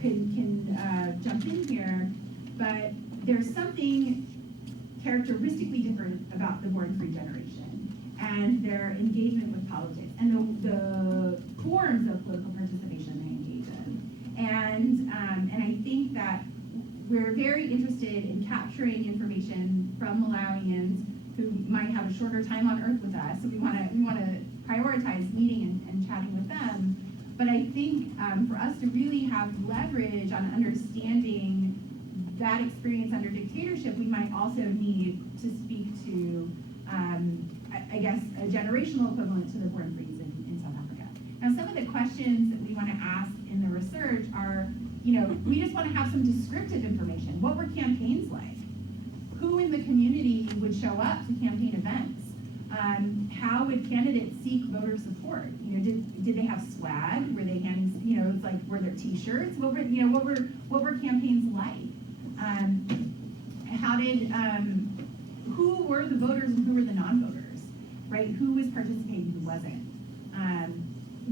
can jump in here, but there's something characteristically different about the born-free generation and their engagement with politics and the forms of political participation they engage in. And I think that we're very interested in capturing information from Malawians who might have a shorter time on earth with us. So we want to prioritize meeting and chatting with them. But I think for us to really have leverage on understanding that experience under dictatorship, we might also need to speak to, I guess, a generational equivalent to the born-frees in South Africa. Now, some of the questions that we want to ask in the research are, we just want to have some descriptive information. What were campaigns like? Who in the community would show up to campaign events? How would candidates seek voter support? Did they have swag? Were they handing, it's like, were there T-shirts? What were campaigns like? Who were the voters and who were the non-voters, right? Who was participating, who wasn't?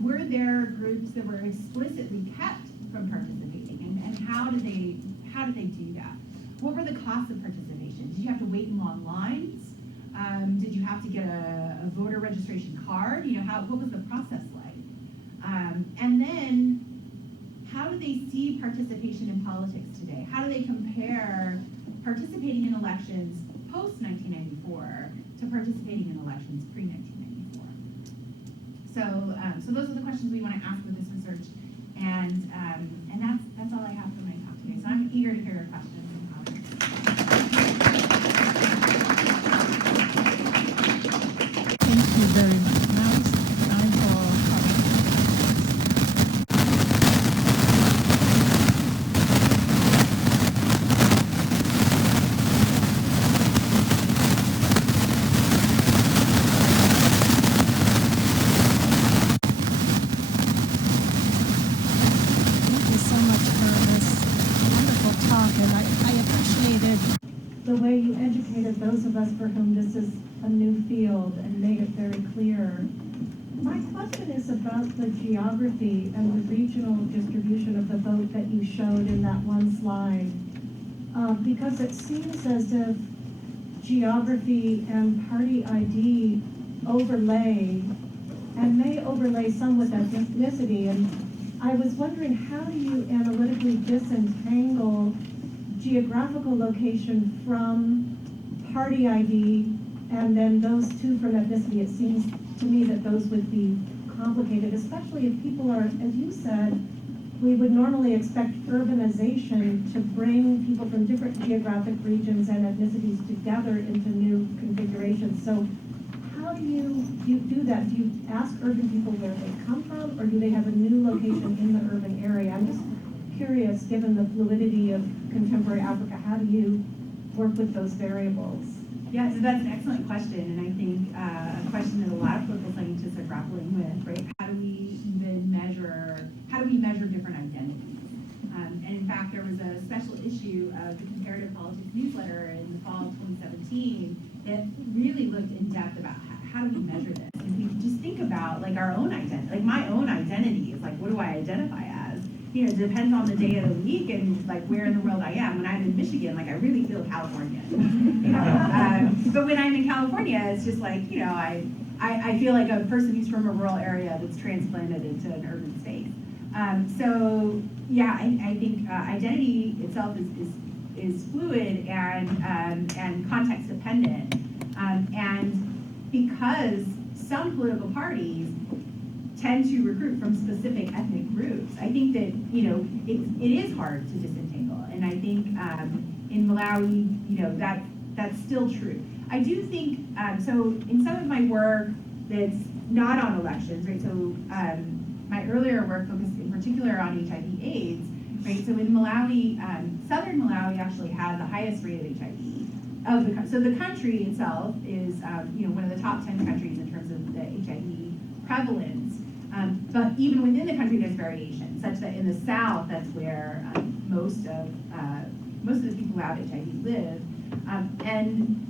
Were there groups that were explicitly kept from participating, and how did they do that? What were the costs of participation? Did you have to wait in long lines? Did you have to get a voter registration card? What was the process like? And then, how do they see participation in politics today? How do they compare participating in elections post-1994 to participating in elections pre-1994? So those are the questions we want to ask with this research, and that's all I have for my talk today. So I'm eager to hear your questions and comments. Thank you very much. Now it's time for the way you educated those of us for whom this is a new field and made it very clear. My question is about the geography and the regional distribution of the vote that you showed in that one slide. Because it seems as if geography and party ID overlay and may overlay some with ethnicity. And I was wondering, how do you analytically disentangle geographical location from party ID, and then those two from ethnicity? It seems to me that those would be complicated, especially if people are, as you said, we would normally expect urbanization to bring people from different geographic regions and ethnicities together into new configurations. So how do you do that? Do you ask urban people where they come from, or do they have a new location in the urban area? I'm just curious, given the fluidity of contemporary Africa, how do you work with those variables? Yeah, so that's an excellent question, and I think a question that a lot of political scientists are grappling with, right? How do we measure different identities? And in fact, there was a special issue of the Comparative Politics newsletter in the fall of 2017 that really looked in depth about how do we measure this? And we just think about like our own identity, like my own identity is like, what do I identify as? You know, it depends on the day of the week and like where in the world I am. When I'm in Michigan, like I really feel Californian. You know? But when I'm in California, it's just like, you know, I feel like a person who's from a rural area that's transplanted into an urban space. So yeah, I think identity itself is fluid and context dependent. And because some political parties tend to recruit from specific ethnic groups, I think that, you know, it is hard to disentangle. And I think in Malawi, you know, that's still true. I do think, so in some of my work that's not on elections, right, so my earlier work focused in particular on HIV/AIDS, right, so in Malawi, southern Malawi actually had the highest rate of HIV of the country. So the country itself is, you know, one of the top 10 countries in terms of the HIV prevalence. But even within the country, there's variation, such that in the south, that's where most of the people who have HIV live. And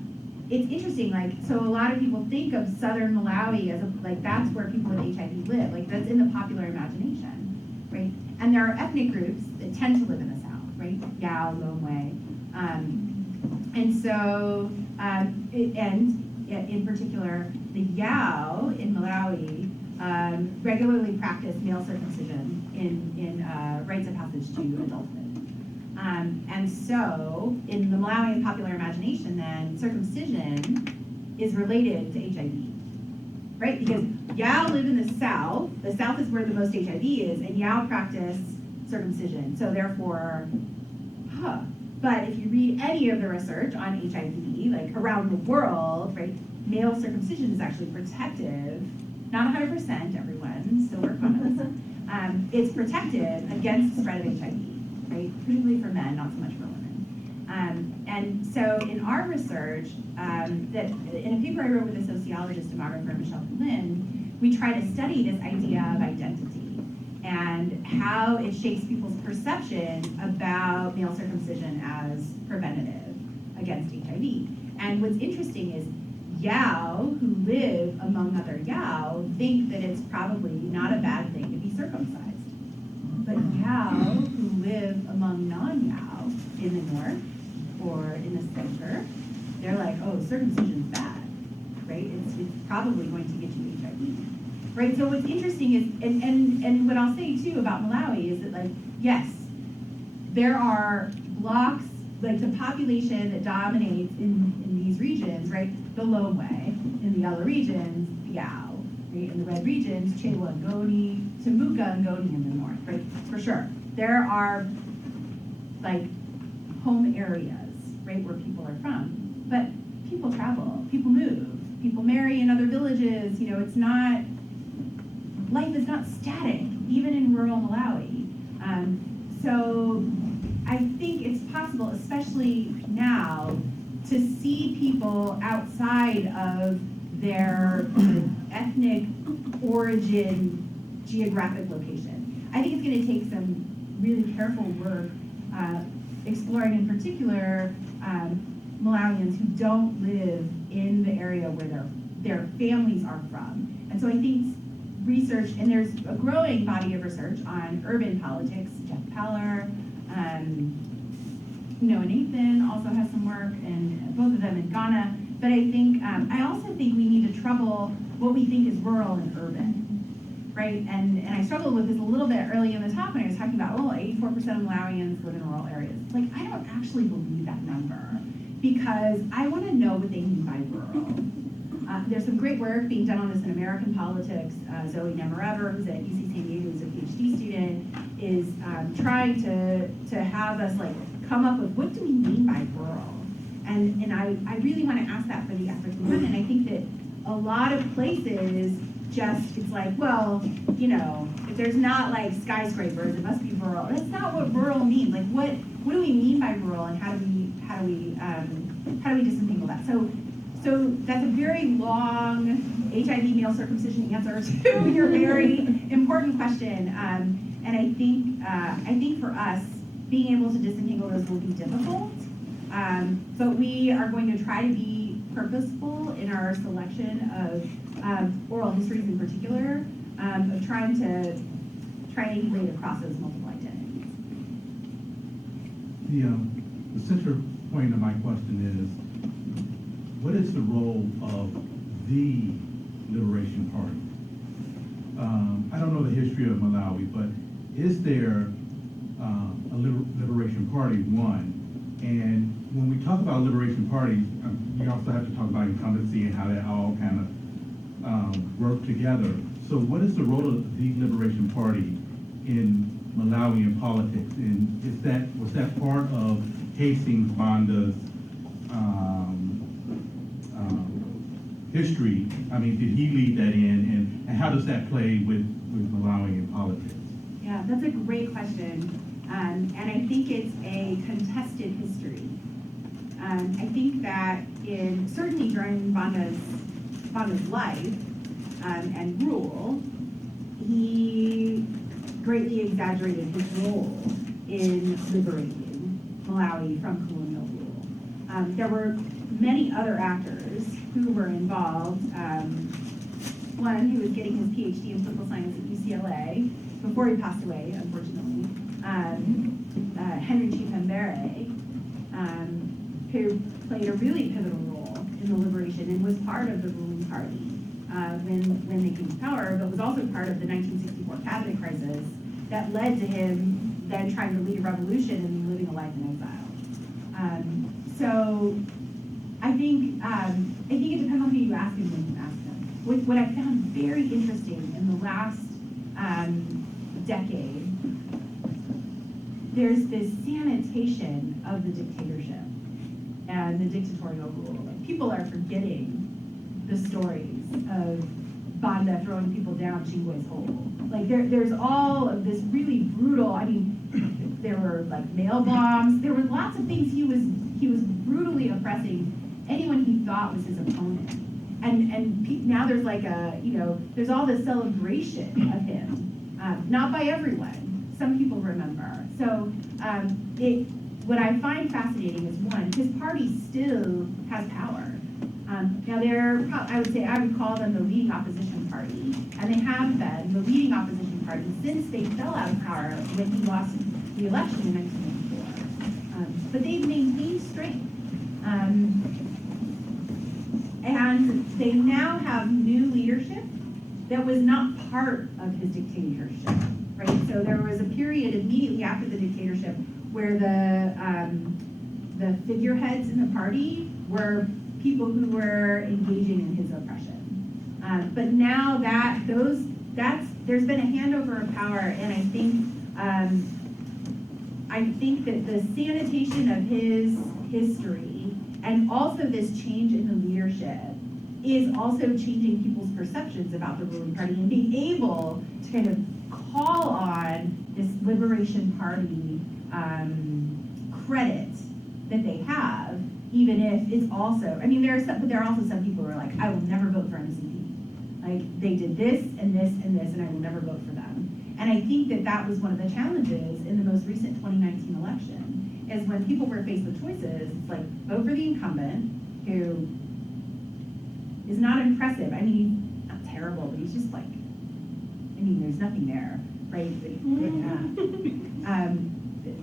it's interesting, like, so a lot of people think of southern Malawi as like that's where people with HIV live, like that's in the popular imagination, right? And there are ethnic groups that tend to live in the south, right? Yao, Lomwe, and so and in particular, the Yao in Malawi regularly practice male circumcision in rites of passage to adulthood. And so, in the Malawian popular imagination, then, circumcision is related to HIV, right? Because Yao live in the south is where the most HIV is, and Yao practice circumcision. So therefore, But if you read any of the research on HIV, like around the world, right, male circumcision is actually protective, not 100%, everyone, still work on this. It's protective against the spread of HIV. Right? Particularly for men, not so much for women. And so in our research, that in a paper I wrote with a sociologist, demographer, Michelle Lynn, we try to study this idea of identity and how it shapes people's perception about male circumcision as preventative against HIV. And what's interesting is Yao, who live among other Yao, think that it's probably not a bad thing to be circumcised. But Yao, who live among non-Yao in the north or in the center, they're like, oh, circumcision's bad, right? It's probably going to get you HIV, right? So what's interesting is, and what I'll say too about Malawi is that, like, yes, there are blocks, like the population that dominates in these regions, right? The Lomwe, in the yellow regions, Yao. Right? In the red regions, Chewa and Goni, Timuka and Goni in the north, right? For sure. There are like home areas, right, where people are from. But people travel, people move, people marry in other villages, you know, it's not, life is not static, even in rural Malawi. So I think it's possible, especially now, to see people outside of their ethnic origin geographic location. I think it's going to take some really careful work exploring in particular Malawians who don't live in the area where their families are from. And so I think research, and there's a growing body of research on urban politics. Jeff Paller, Nathan also has some work, and both of them in Ghana. But I think, I also think we need to trouble what we think is rural and urban, right? And I struggled with this a little bit early in the talk when I was talking about, 84% of Malawians live in rural areas. Like, I don't actually believe that number because I want to know what they mean by rural. There's some great work being done on this in American politics. Zoe Namarever, who's at UC San Diego, who's a PhD student, is trying to have us like come up with what do we mean by rural? And I really want to ask that for the African women. I think that a lot of places it's like, well, you know, if there's not like skyscrapers, it must be rural. That's not what rural means. Like, what do we mean by rural, and how do we disentangle that? So that's a very long HIV male circumcision answer to your very important question. And I think for us, being able to disentangle those will be difficult. But we are going to try to be purposeful in our selection of oral histories in particular, of trying to triangulate across those multiple identities. The central point of my question is, what is the role of the Liberation Party? I don't know the history of Malawi, but is there a Liberation Party, one? And when we talk about Liberation Parties, we also have to talk about incumbency and how that all kind of work together. So what is the role of the Liberation Party in Malawian politics? And was that part of Hastings Banda's history? I mean, did he lead that in, and how does that play with Malawian politics? Yeah, that's a great question. And I think it's a contested history. I think that certainly during Banda's life and rule, he greatly exaggerated his role in liberating Malawi from colonial rule. There were many other actors who were involved. One who was getting his PhD in political science at UCLA before he passed away, unfortunately, Henry Chipembere, who played a really pivotal role in the liberation and was part of the ruling party when they came to power, but was also part of the 1964 cabinet crisis that led to him then trying to lead a revolution and living a life in exile. So I think it depends on who you ask and when you ask them. What I found very interesting in the last decade, there's this sanitation of the dictatorship and the dictatorial rule. Like, people are forgetting the stories of Banda throwing people down Chingwe's hole. Like, there's all of this really brutal, I mean, there were like mail bombs, there were lots of things he was brutally oppressing anyone he thought was his opponent. And now there's like there's all this celebration of him, not by everyone. Some people remember. So what I find fascinating is, one, his party still has power. Now I would call them the leading opposition party, and they have been the leading opposition party since they fell out of power when he lost the election in 1994. But they've maintained strength. And they now have new leadership that was not part of his dictatorship, right? So there was a period immediately after the dictatorship where the figureheads in the party were people who were engaging in his oppression. But now there's been a handover of power, and I think that the sanitation of his history and also this change in the leadership is also changing people's perceptions about the ruling party and being able to kind of call on this Liberation Party credit that they have, even if it's also, I mean, but there are also some people who are like, I will never vote for MCP. Like, they did this and this and this, and I will never vote for them. And I think that was one of the challenges in the most recent 2019 election, is when people were faced with choices, it's like, vote for the incumbent, who is not impressive. I mean, not terrible, but he's just like, I mean, there's nothing there, right?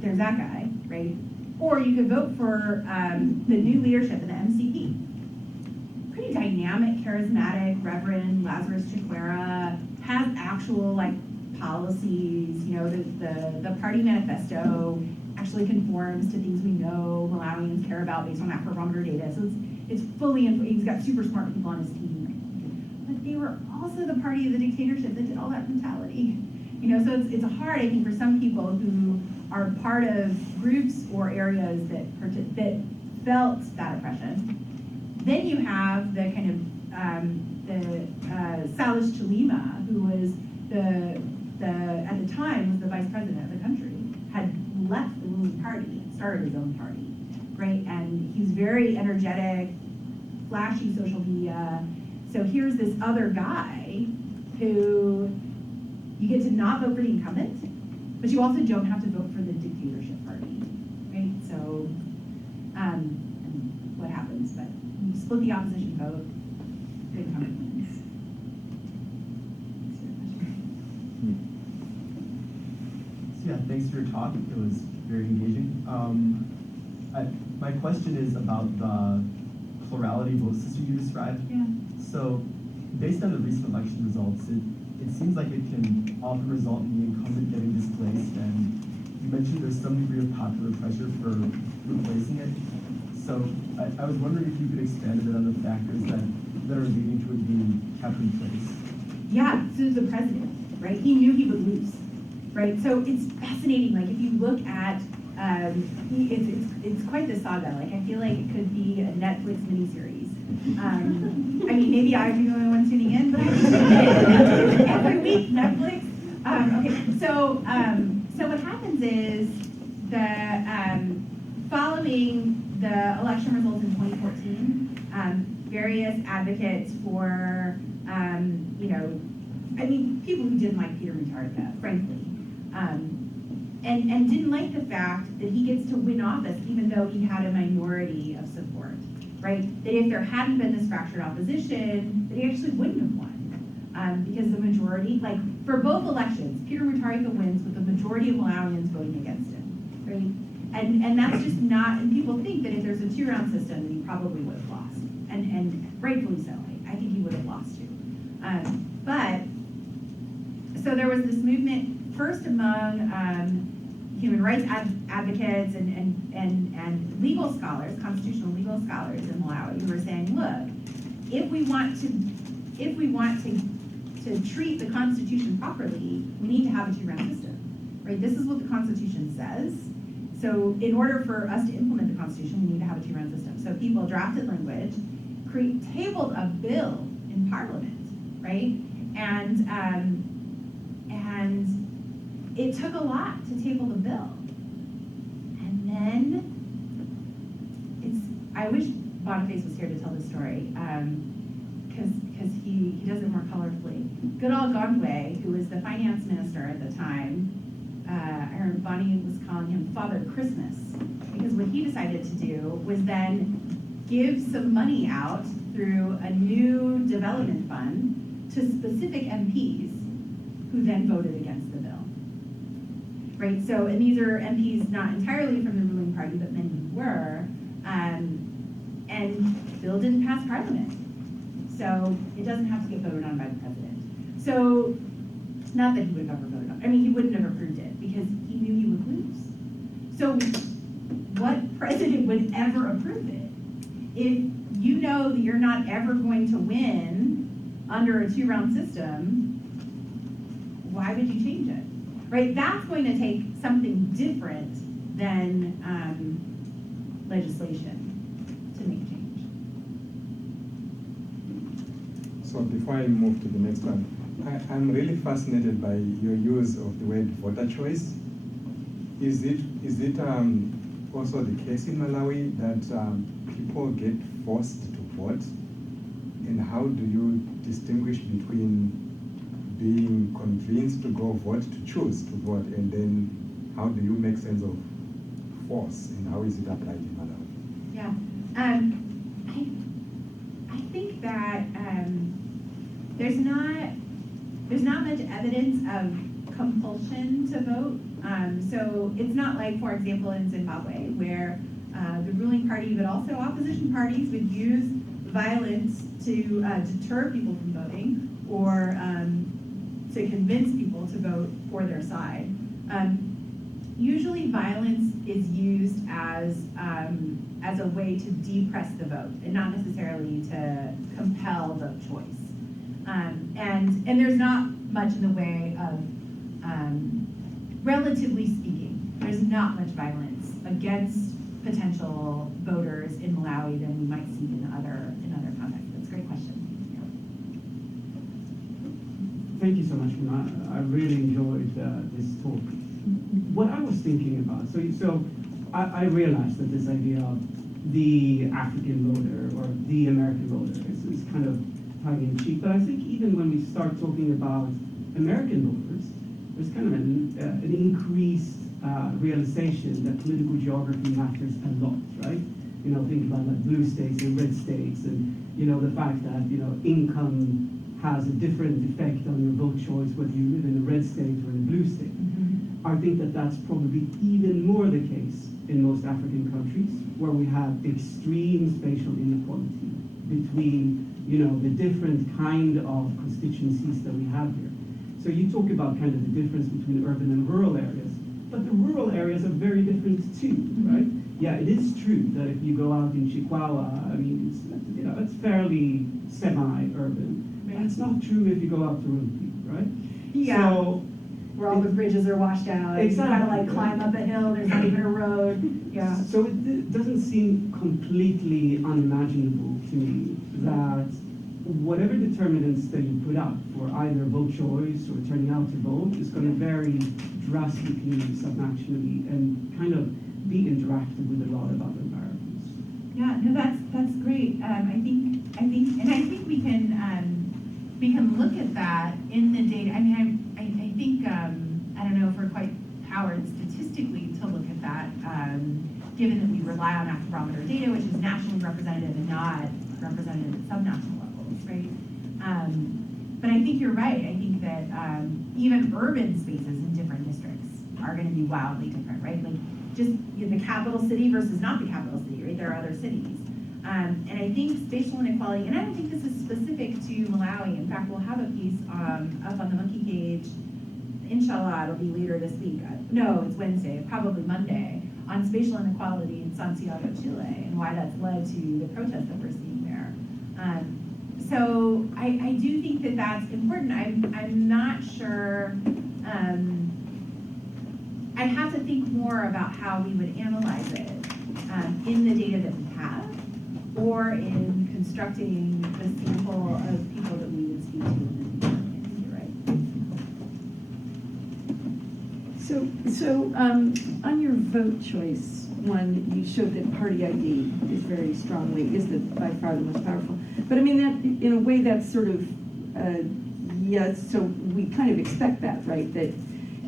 There's that guy, right? Or you could vote for the new leadership in the MCP. Pretty dynamic, charismatic, Reverend Lazarus Chikwera, has actual like policies, you know, the party manifesto actually conforms to things we know Malawians care about based on Afrobarometer data. So it's fully, he's got super smart people on his team. But they were also the party of the dictatorship that did all that brutality. You know, so it's hard, I think, for some people who are part of groups or areas that felt that oppression. Then you have the kind of Salas Chilima, who was at the time was the vice president of the country, had left the ruling party and started his own party, right? And he's very energetic, flashy social media. So here's this other guy who you get to not vote for the incumbent, but you also don't have to vote for the dictatorship party, right? So what happens? But you split the opposition vote, the incumbent wins. Yeah, thanks for your talk. It was very engaging. My question is about the plurality vote system you described. Yeah. So, based on the recent election results, it seems like it can often result in the incumbent getting displaced, and you mentioned there's some degree of popular pressure for replacing it. So, I was wondering if you could expand a bit on the factors that are leading to it being kept in place. Yeah, so the president, right? He knew he would lose, right? So it's fascinating. Like if you look at, it's quite the saga. Like I feel like it could be a Netflix miniseries. I mean, maybe I'm the only one tuning in, but every week Netflix. Okay, so what happens is following the election results in 2014, various advocates for, people who didn't like Peter Mutharika, frankly, and didn't like the fact that he gets to win office even though he had a minority of support, right? That if there hadn't been this fractured opposition, that he actually wouldn't have won. Because the majority, like for both elections, Peter Mutharika wins with the majority of Malawians voting against him, right? And that's just not, and people think that if there's a two-round system, then he probably would have lost. And rightfully so, I think he would have lost too. So there was this movement, first among human rights advocates and legal scholars, constitutional legal scholars in Malawi, who were saying, look, if we want to treat the Constitution properly, we need to have a two-round system, right? This is what the Constitution says. So in order for us to implement the Constitution, we need to have a two-round system. So people drafted language, tabled a bill in Parliament, right? And it took a lot to table the bill. And then I wish Boniface was here to tell the story, because he does it more colorfully. Goodall Godway, who was the finance minister at the time, I remember Bonnie was calling him Father Christmas, because what he decided to do was then give some money out through a new development fund to specific MPs who then voted against the bill. Right, so, and these are MPs not entirely from the ruling party, but many were, and the bill didn't pass Parliament. So it doesn't have to get voted on by the president. So, not that he would have ever voted on, he wouldn't have approved it because he knew he would lose. So what president would ever approve it? If you know that you're not ever going to win under a two-round system, why would you change it? Right? That's going to take something different than legislation to make change. So before I move to the next one, I'm really fascinated by your use of the word voter choice. Is it also the case in Malawi that people get forced to vote? And how do you distinguish between being convinced to go vote, to choose to vote, and then how do you make sense of force, and how is it applied in Malawi? Yeah, I think that there's not much evidence of compulsion to vote. So it's not like, for example, in Zimbabwe, where the ruling party, but also opposition parties, would use violence to deter people from voting, or to convince people to vote for their side. Usually violence is used as a way to depress the vote and not necessarily to compel vote choice. And there's not much in the way of, relatively speaking, there's not much violence against potential voters in Malawi than we might see in other contexts. That's a great question. Thank you so much, Mona. I really enjoyed this talk. What I was thinking about, so I realized that this idea of the African voter or the American voter is kind of tongue-in-cheek, but I think even when we start talking about American voters, there's kind of an increased realization that political geography matters a lot, right? You know, think about like blue states and red states, and you know the fact that income has a different effect on your vote choice whether you live in a red state or in a blue state. Mm-hmm. I think that that's probably even more the case in most African countries, where we have extreme spatial inequality between the different kind of constituencies that we have here. So you talk about kind of the difference between urban and rural areas, but the rural areas are very different too, right? Yeah, it is true that if you go out in Chihuahua, I mean, it's fairly semi-urban. Right. That's not true if you go out to Rumpi, right? Yeah. So, where all the bridges are washed out. Exactly. You gotta like climb up a hill, there's not even a road. Yeah. So it doesn't seem completely unimaginable to me that whatever determinants that you put out for either vote choice or turning out to vote is going to vary drastically, subnaturally, and kind of be interactive with a lot of other variables. Yeah, no, that's great. I think we can look at that in the data. I mean, I think I don't know if we're quite powered statistically to look at that, given that we rely on Afrobarometer data, which is nationally representative and not representative at subnational levels, right? But I think you're right. I think that even urban spaces in different districts are going to be wildly different, right? Like just the capital city versus not the capital city, right? There are other cities. And I think spatial inequality, and I don't think this is specific to Malawi. In fact, we'll have a piece up on the Monkey Cage. Inshallah, it'll be later this week. No, it's Wednesday, probably Monday, on spatial inequality in Santiago, Chile, and why that's led to the protests that we're seeing there. So I do think that that's important. I'm not sure. I'd have to think more about how we would analyze it in the data that we have, or in constructing the sample of people that we would speak to in the So on your vote choice one, you showed that party ID is by far the most powerful. But I mean, that in a way that's sort of, yes, so we kind of expect that, right?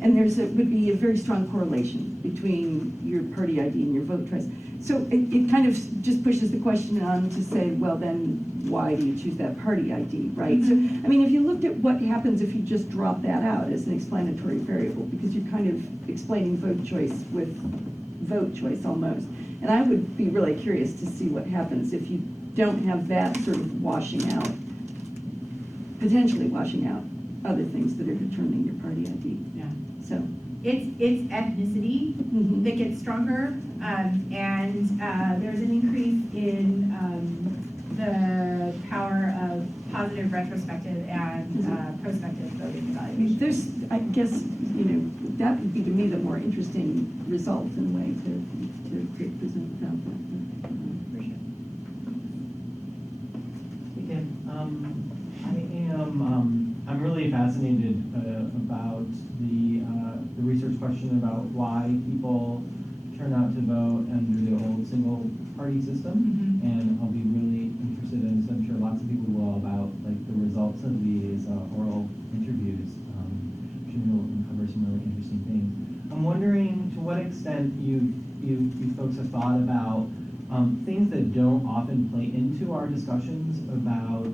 And would be a very strong correlation between your party ID and your vote choice. So it kind of just pushes the question on to say, well, then why do you choose that party ID, right? So, I mean, if you looked at what happens if you just drop that out as an explanatory variable, because you're kind of explaining vote choice with vote choice almost. And I would be really curious to see what happens if you don't have that sort of potentially washing out other things that are determining your party ID. Yeah. So. It's ethnicity that gets stronger, and there's an increase in the power of positive retrospective and prospective voting evaluation. I guess, that would be to me the more interesting result in a way to present about that. For sure. I'm really fascinated about the research question about why people turn out to vote under the old single party system, and I'll be really interested in, as I'm sure lots of people will, about like the results of these oral interviews. I'm sure we'll uncover some really interesting things. I'm wondering to what extent you folks have thought about things that don't often play into our discussions about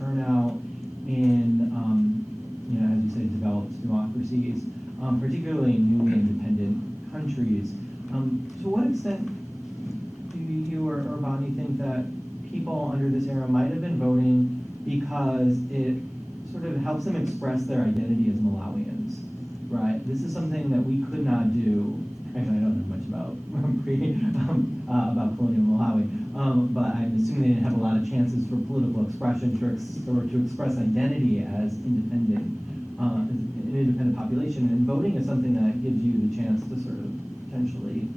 turnout in, as you say, developed democracies, particularly in newly independent countries. To what extent do you or Bonnie think that people under this era might have been voting because it sort of helps them express their identity as Malawians, right? This is something that we could not do. Actually, I don't know much about about colonial Malawi, but I'm assuming they didn't have a lot of chances for political expression or to express identity as an independent population. And voting is something that gives you the chance to sort of potentially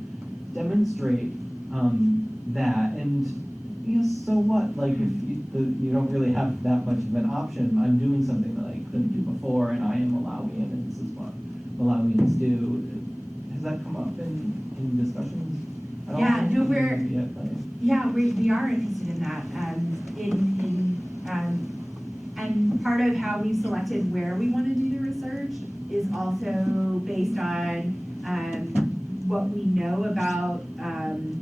demonstrate that. And so what? Like if you don't really have that much of an option. I'm doing something that I couldn't do before, and I am Malawian, and this is what Malawians do. Has that come up in discussions? Yeah, no, we are interested in that. And part of how we selected where we want to do the research is also based on what we know about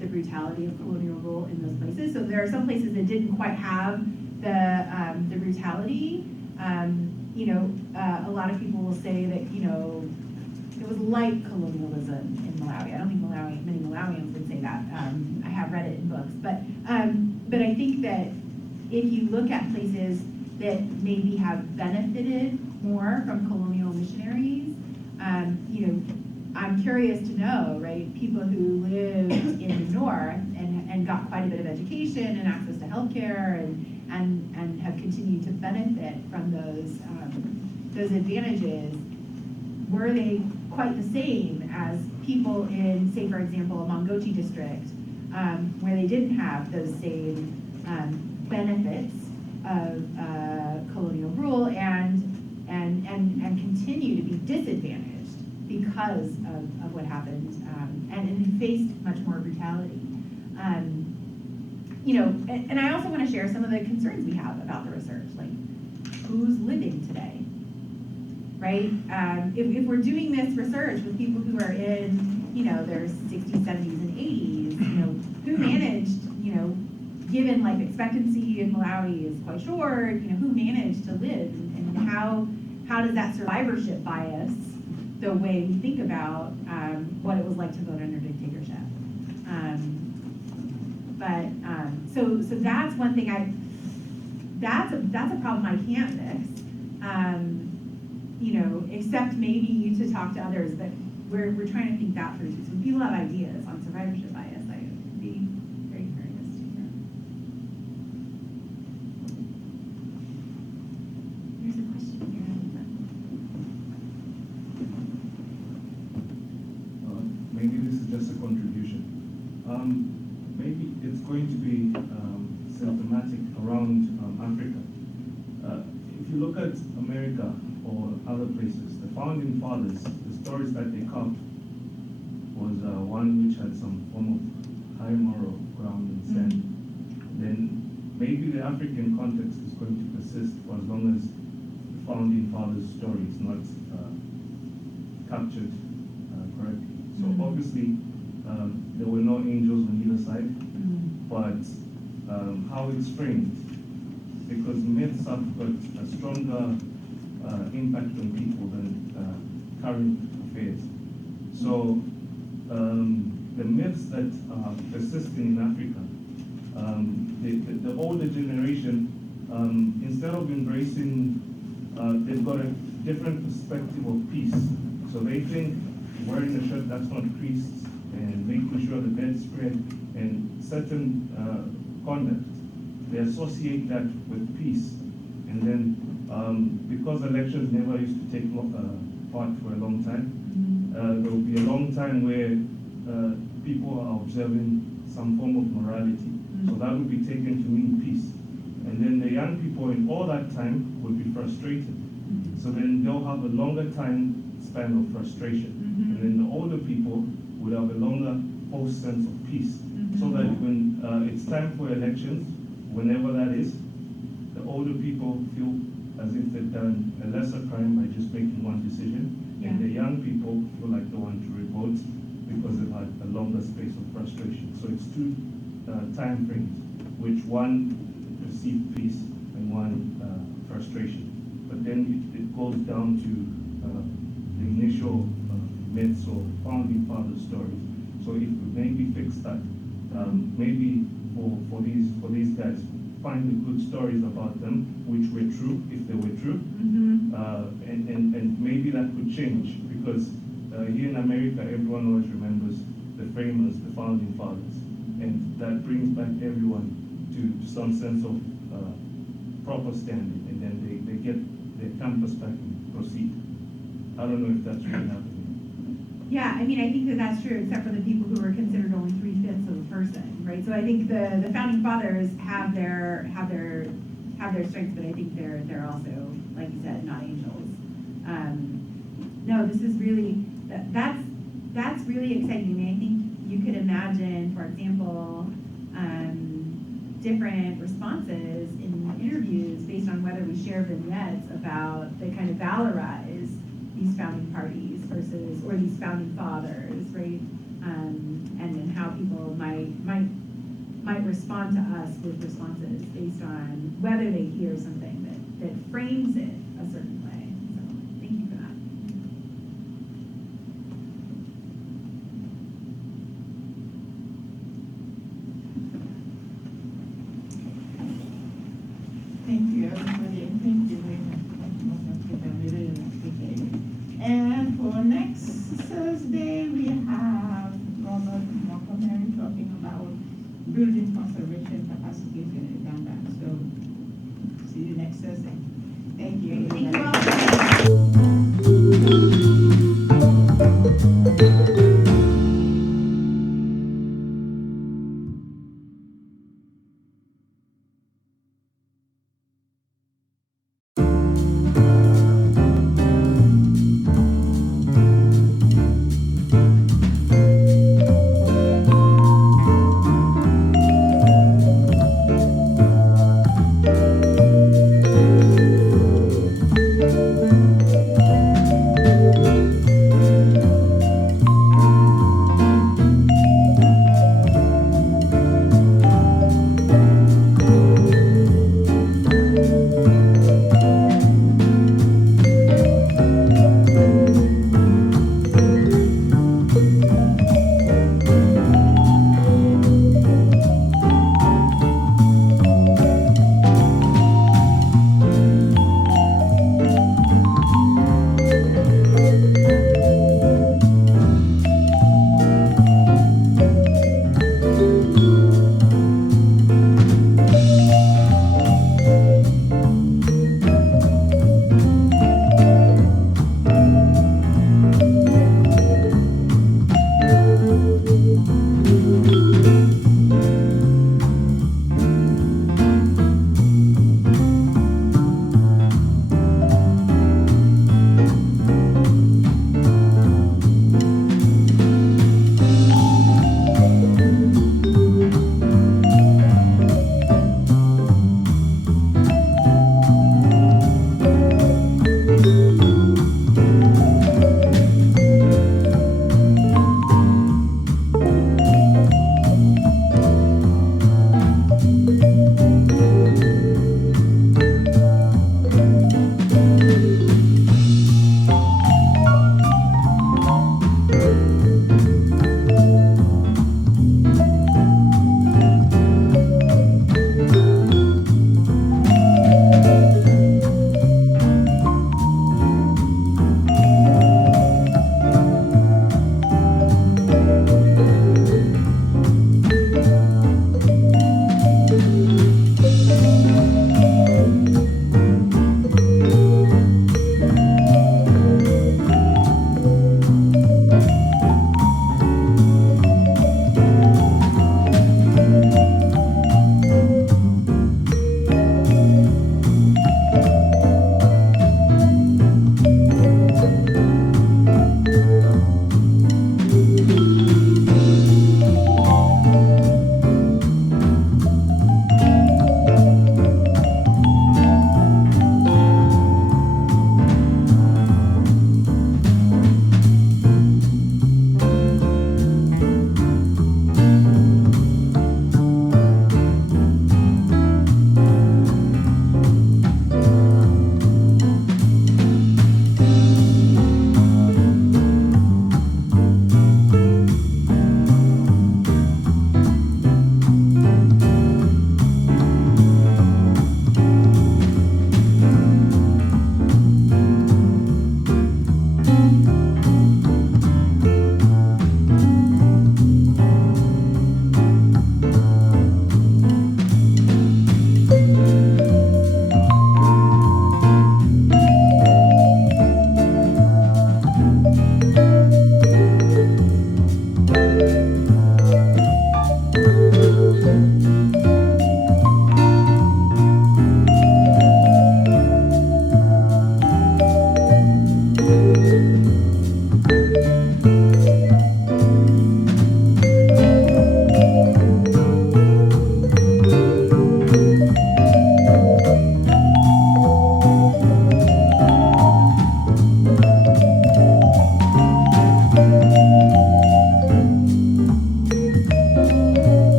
the brutality of colonial rule in those places. So there are some places that didn't quite have the brutality. A lot of people will say that it was like colonialism in Malawi. I don't think many Malawians would say that. I have read it in books, but I think that if you look at places that maybe have benefited more from colonial missionaries, I'm curious to know, right? People who lived in the north and got quite a bit of education and access to healthcare and have continued to benefit from those advantages. Were they quite the same as people in, say, for example, Mangochi district, where they didn't have those same benefits of colonial rule and continue to be disadvantaged because of what happened, and faced much more brutality. And I also want to share some of the concerns we have about the research, like who's living today? Right? If we're doing this research with people who are in, their 60s, 70s, and 80s, who managed, given life expectancy in Malawi is quite short, who managed to live, and how does that survivorship bias the way we think about what it was like to vote under dictatorship? So that's one thing that's a problem I can't fix. Except maybe to talk to others, but we're trying to think that through. So if people have ideas on survivorship bias, I would be very curious to hear. There's a question here. Maybe this is just a contribution. Maybe it's going to be symptomatic around Africa. If you look at America or other places, the founding fathers, the stories that they carved was one which had some form of high moral ground and stand. Then maybe the African context is going to persist for as long as the founding fathers' story is not captured correctly. So obviously, there were no angels on either side, but how it's framed, because myths have got a stronger impact on people than current affairs. So the myths that are persisting in Africa, the older generation, instead of embracing, they've got a different perspective of peace. So they think wearing a shirt that's not creased and making sure the bed's spread and certain conduct, they associate that with peace. And then because elections never used to take part for a long time, there will be a long time where people are observing some form of morality. So that would be taken to mean peace. And then the young people in all that time would be frustrated. So then they'll have a longer time span of frustration. And then the older people would have a longer false sense of peace. So that when it's time for elections, whenever that is, the older people feel as if they've done a lesser crime by just making one decision, and the young people feel like they want to revolt because they've had a longer space of frustration. So it's two time frames, which one perceived peace and one frustration. But then it goes down to the initial myths or founding father stories. So if we maybe fix that, maybe for these guys, find the good stories about them, which were true, if they were true. And maybe that could change, because here in America, everyone always remembers the framers, the founding fathers, and that brings back everyone to some sense of proper standing, and then they get their campus back and proceed. I don't know if that's really happening. Yeah, I mean, I think that that's true, except for the people who are considered only 3/5 of a person, right? So I think the founding fathers have their strengths, but I think they're also, like you said, not angels. No, this is really that's really exciting. I mean, I think you could imagine, for example, different responses in interviews based on whether we share vignettes about the kind of valorize these founding parties versus, or these founding fathers, right? And then how people might respond to us with responses based on whether they hear something that frames it a certain way. So thank you for that. Thank you, everybody, and thank you very much. And for next Thursday, we have Robert Montgomery talking about building conservation capacities in Uganda. So see you next Thursday. Thank you. Thank you.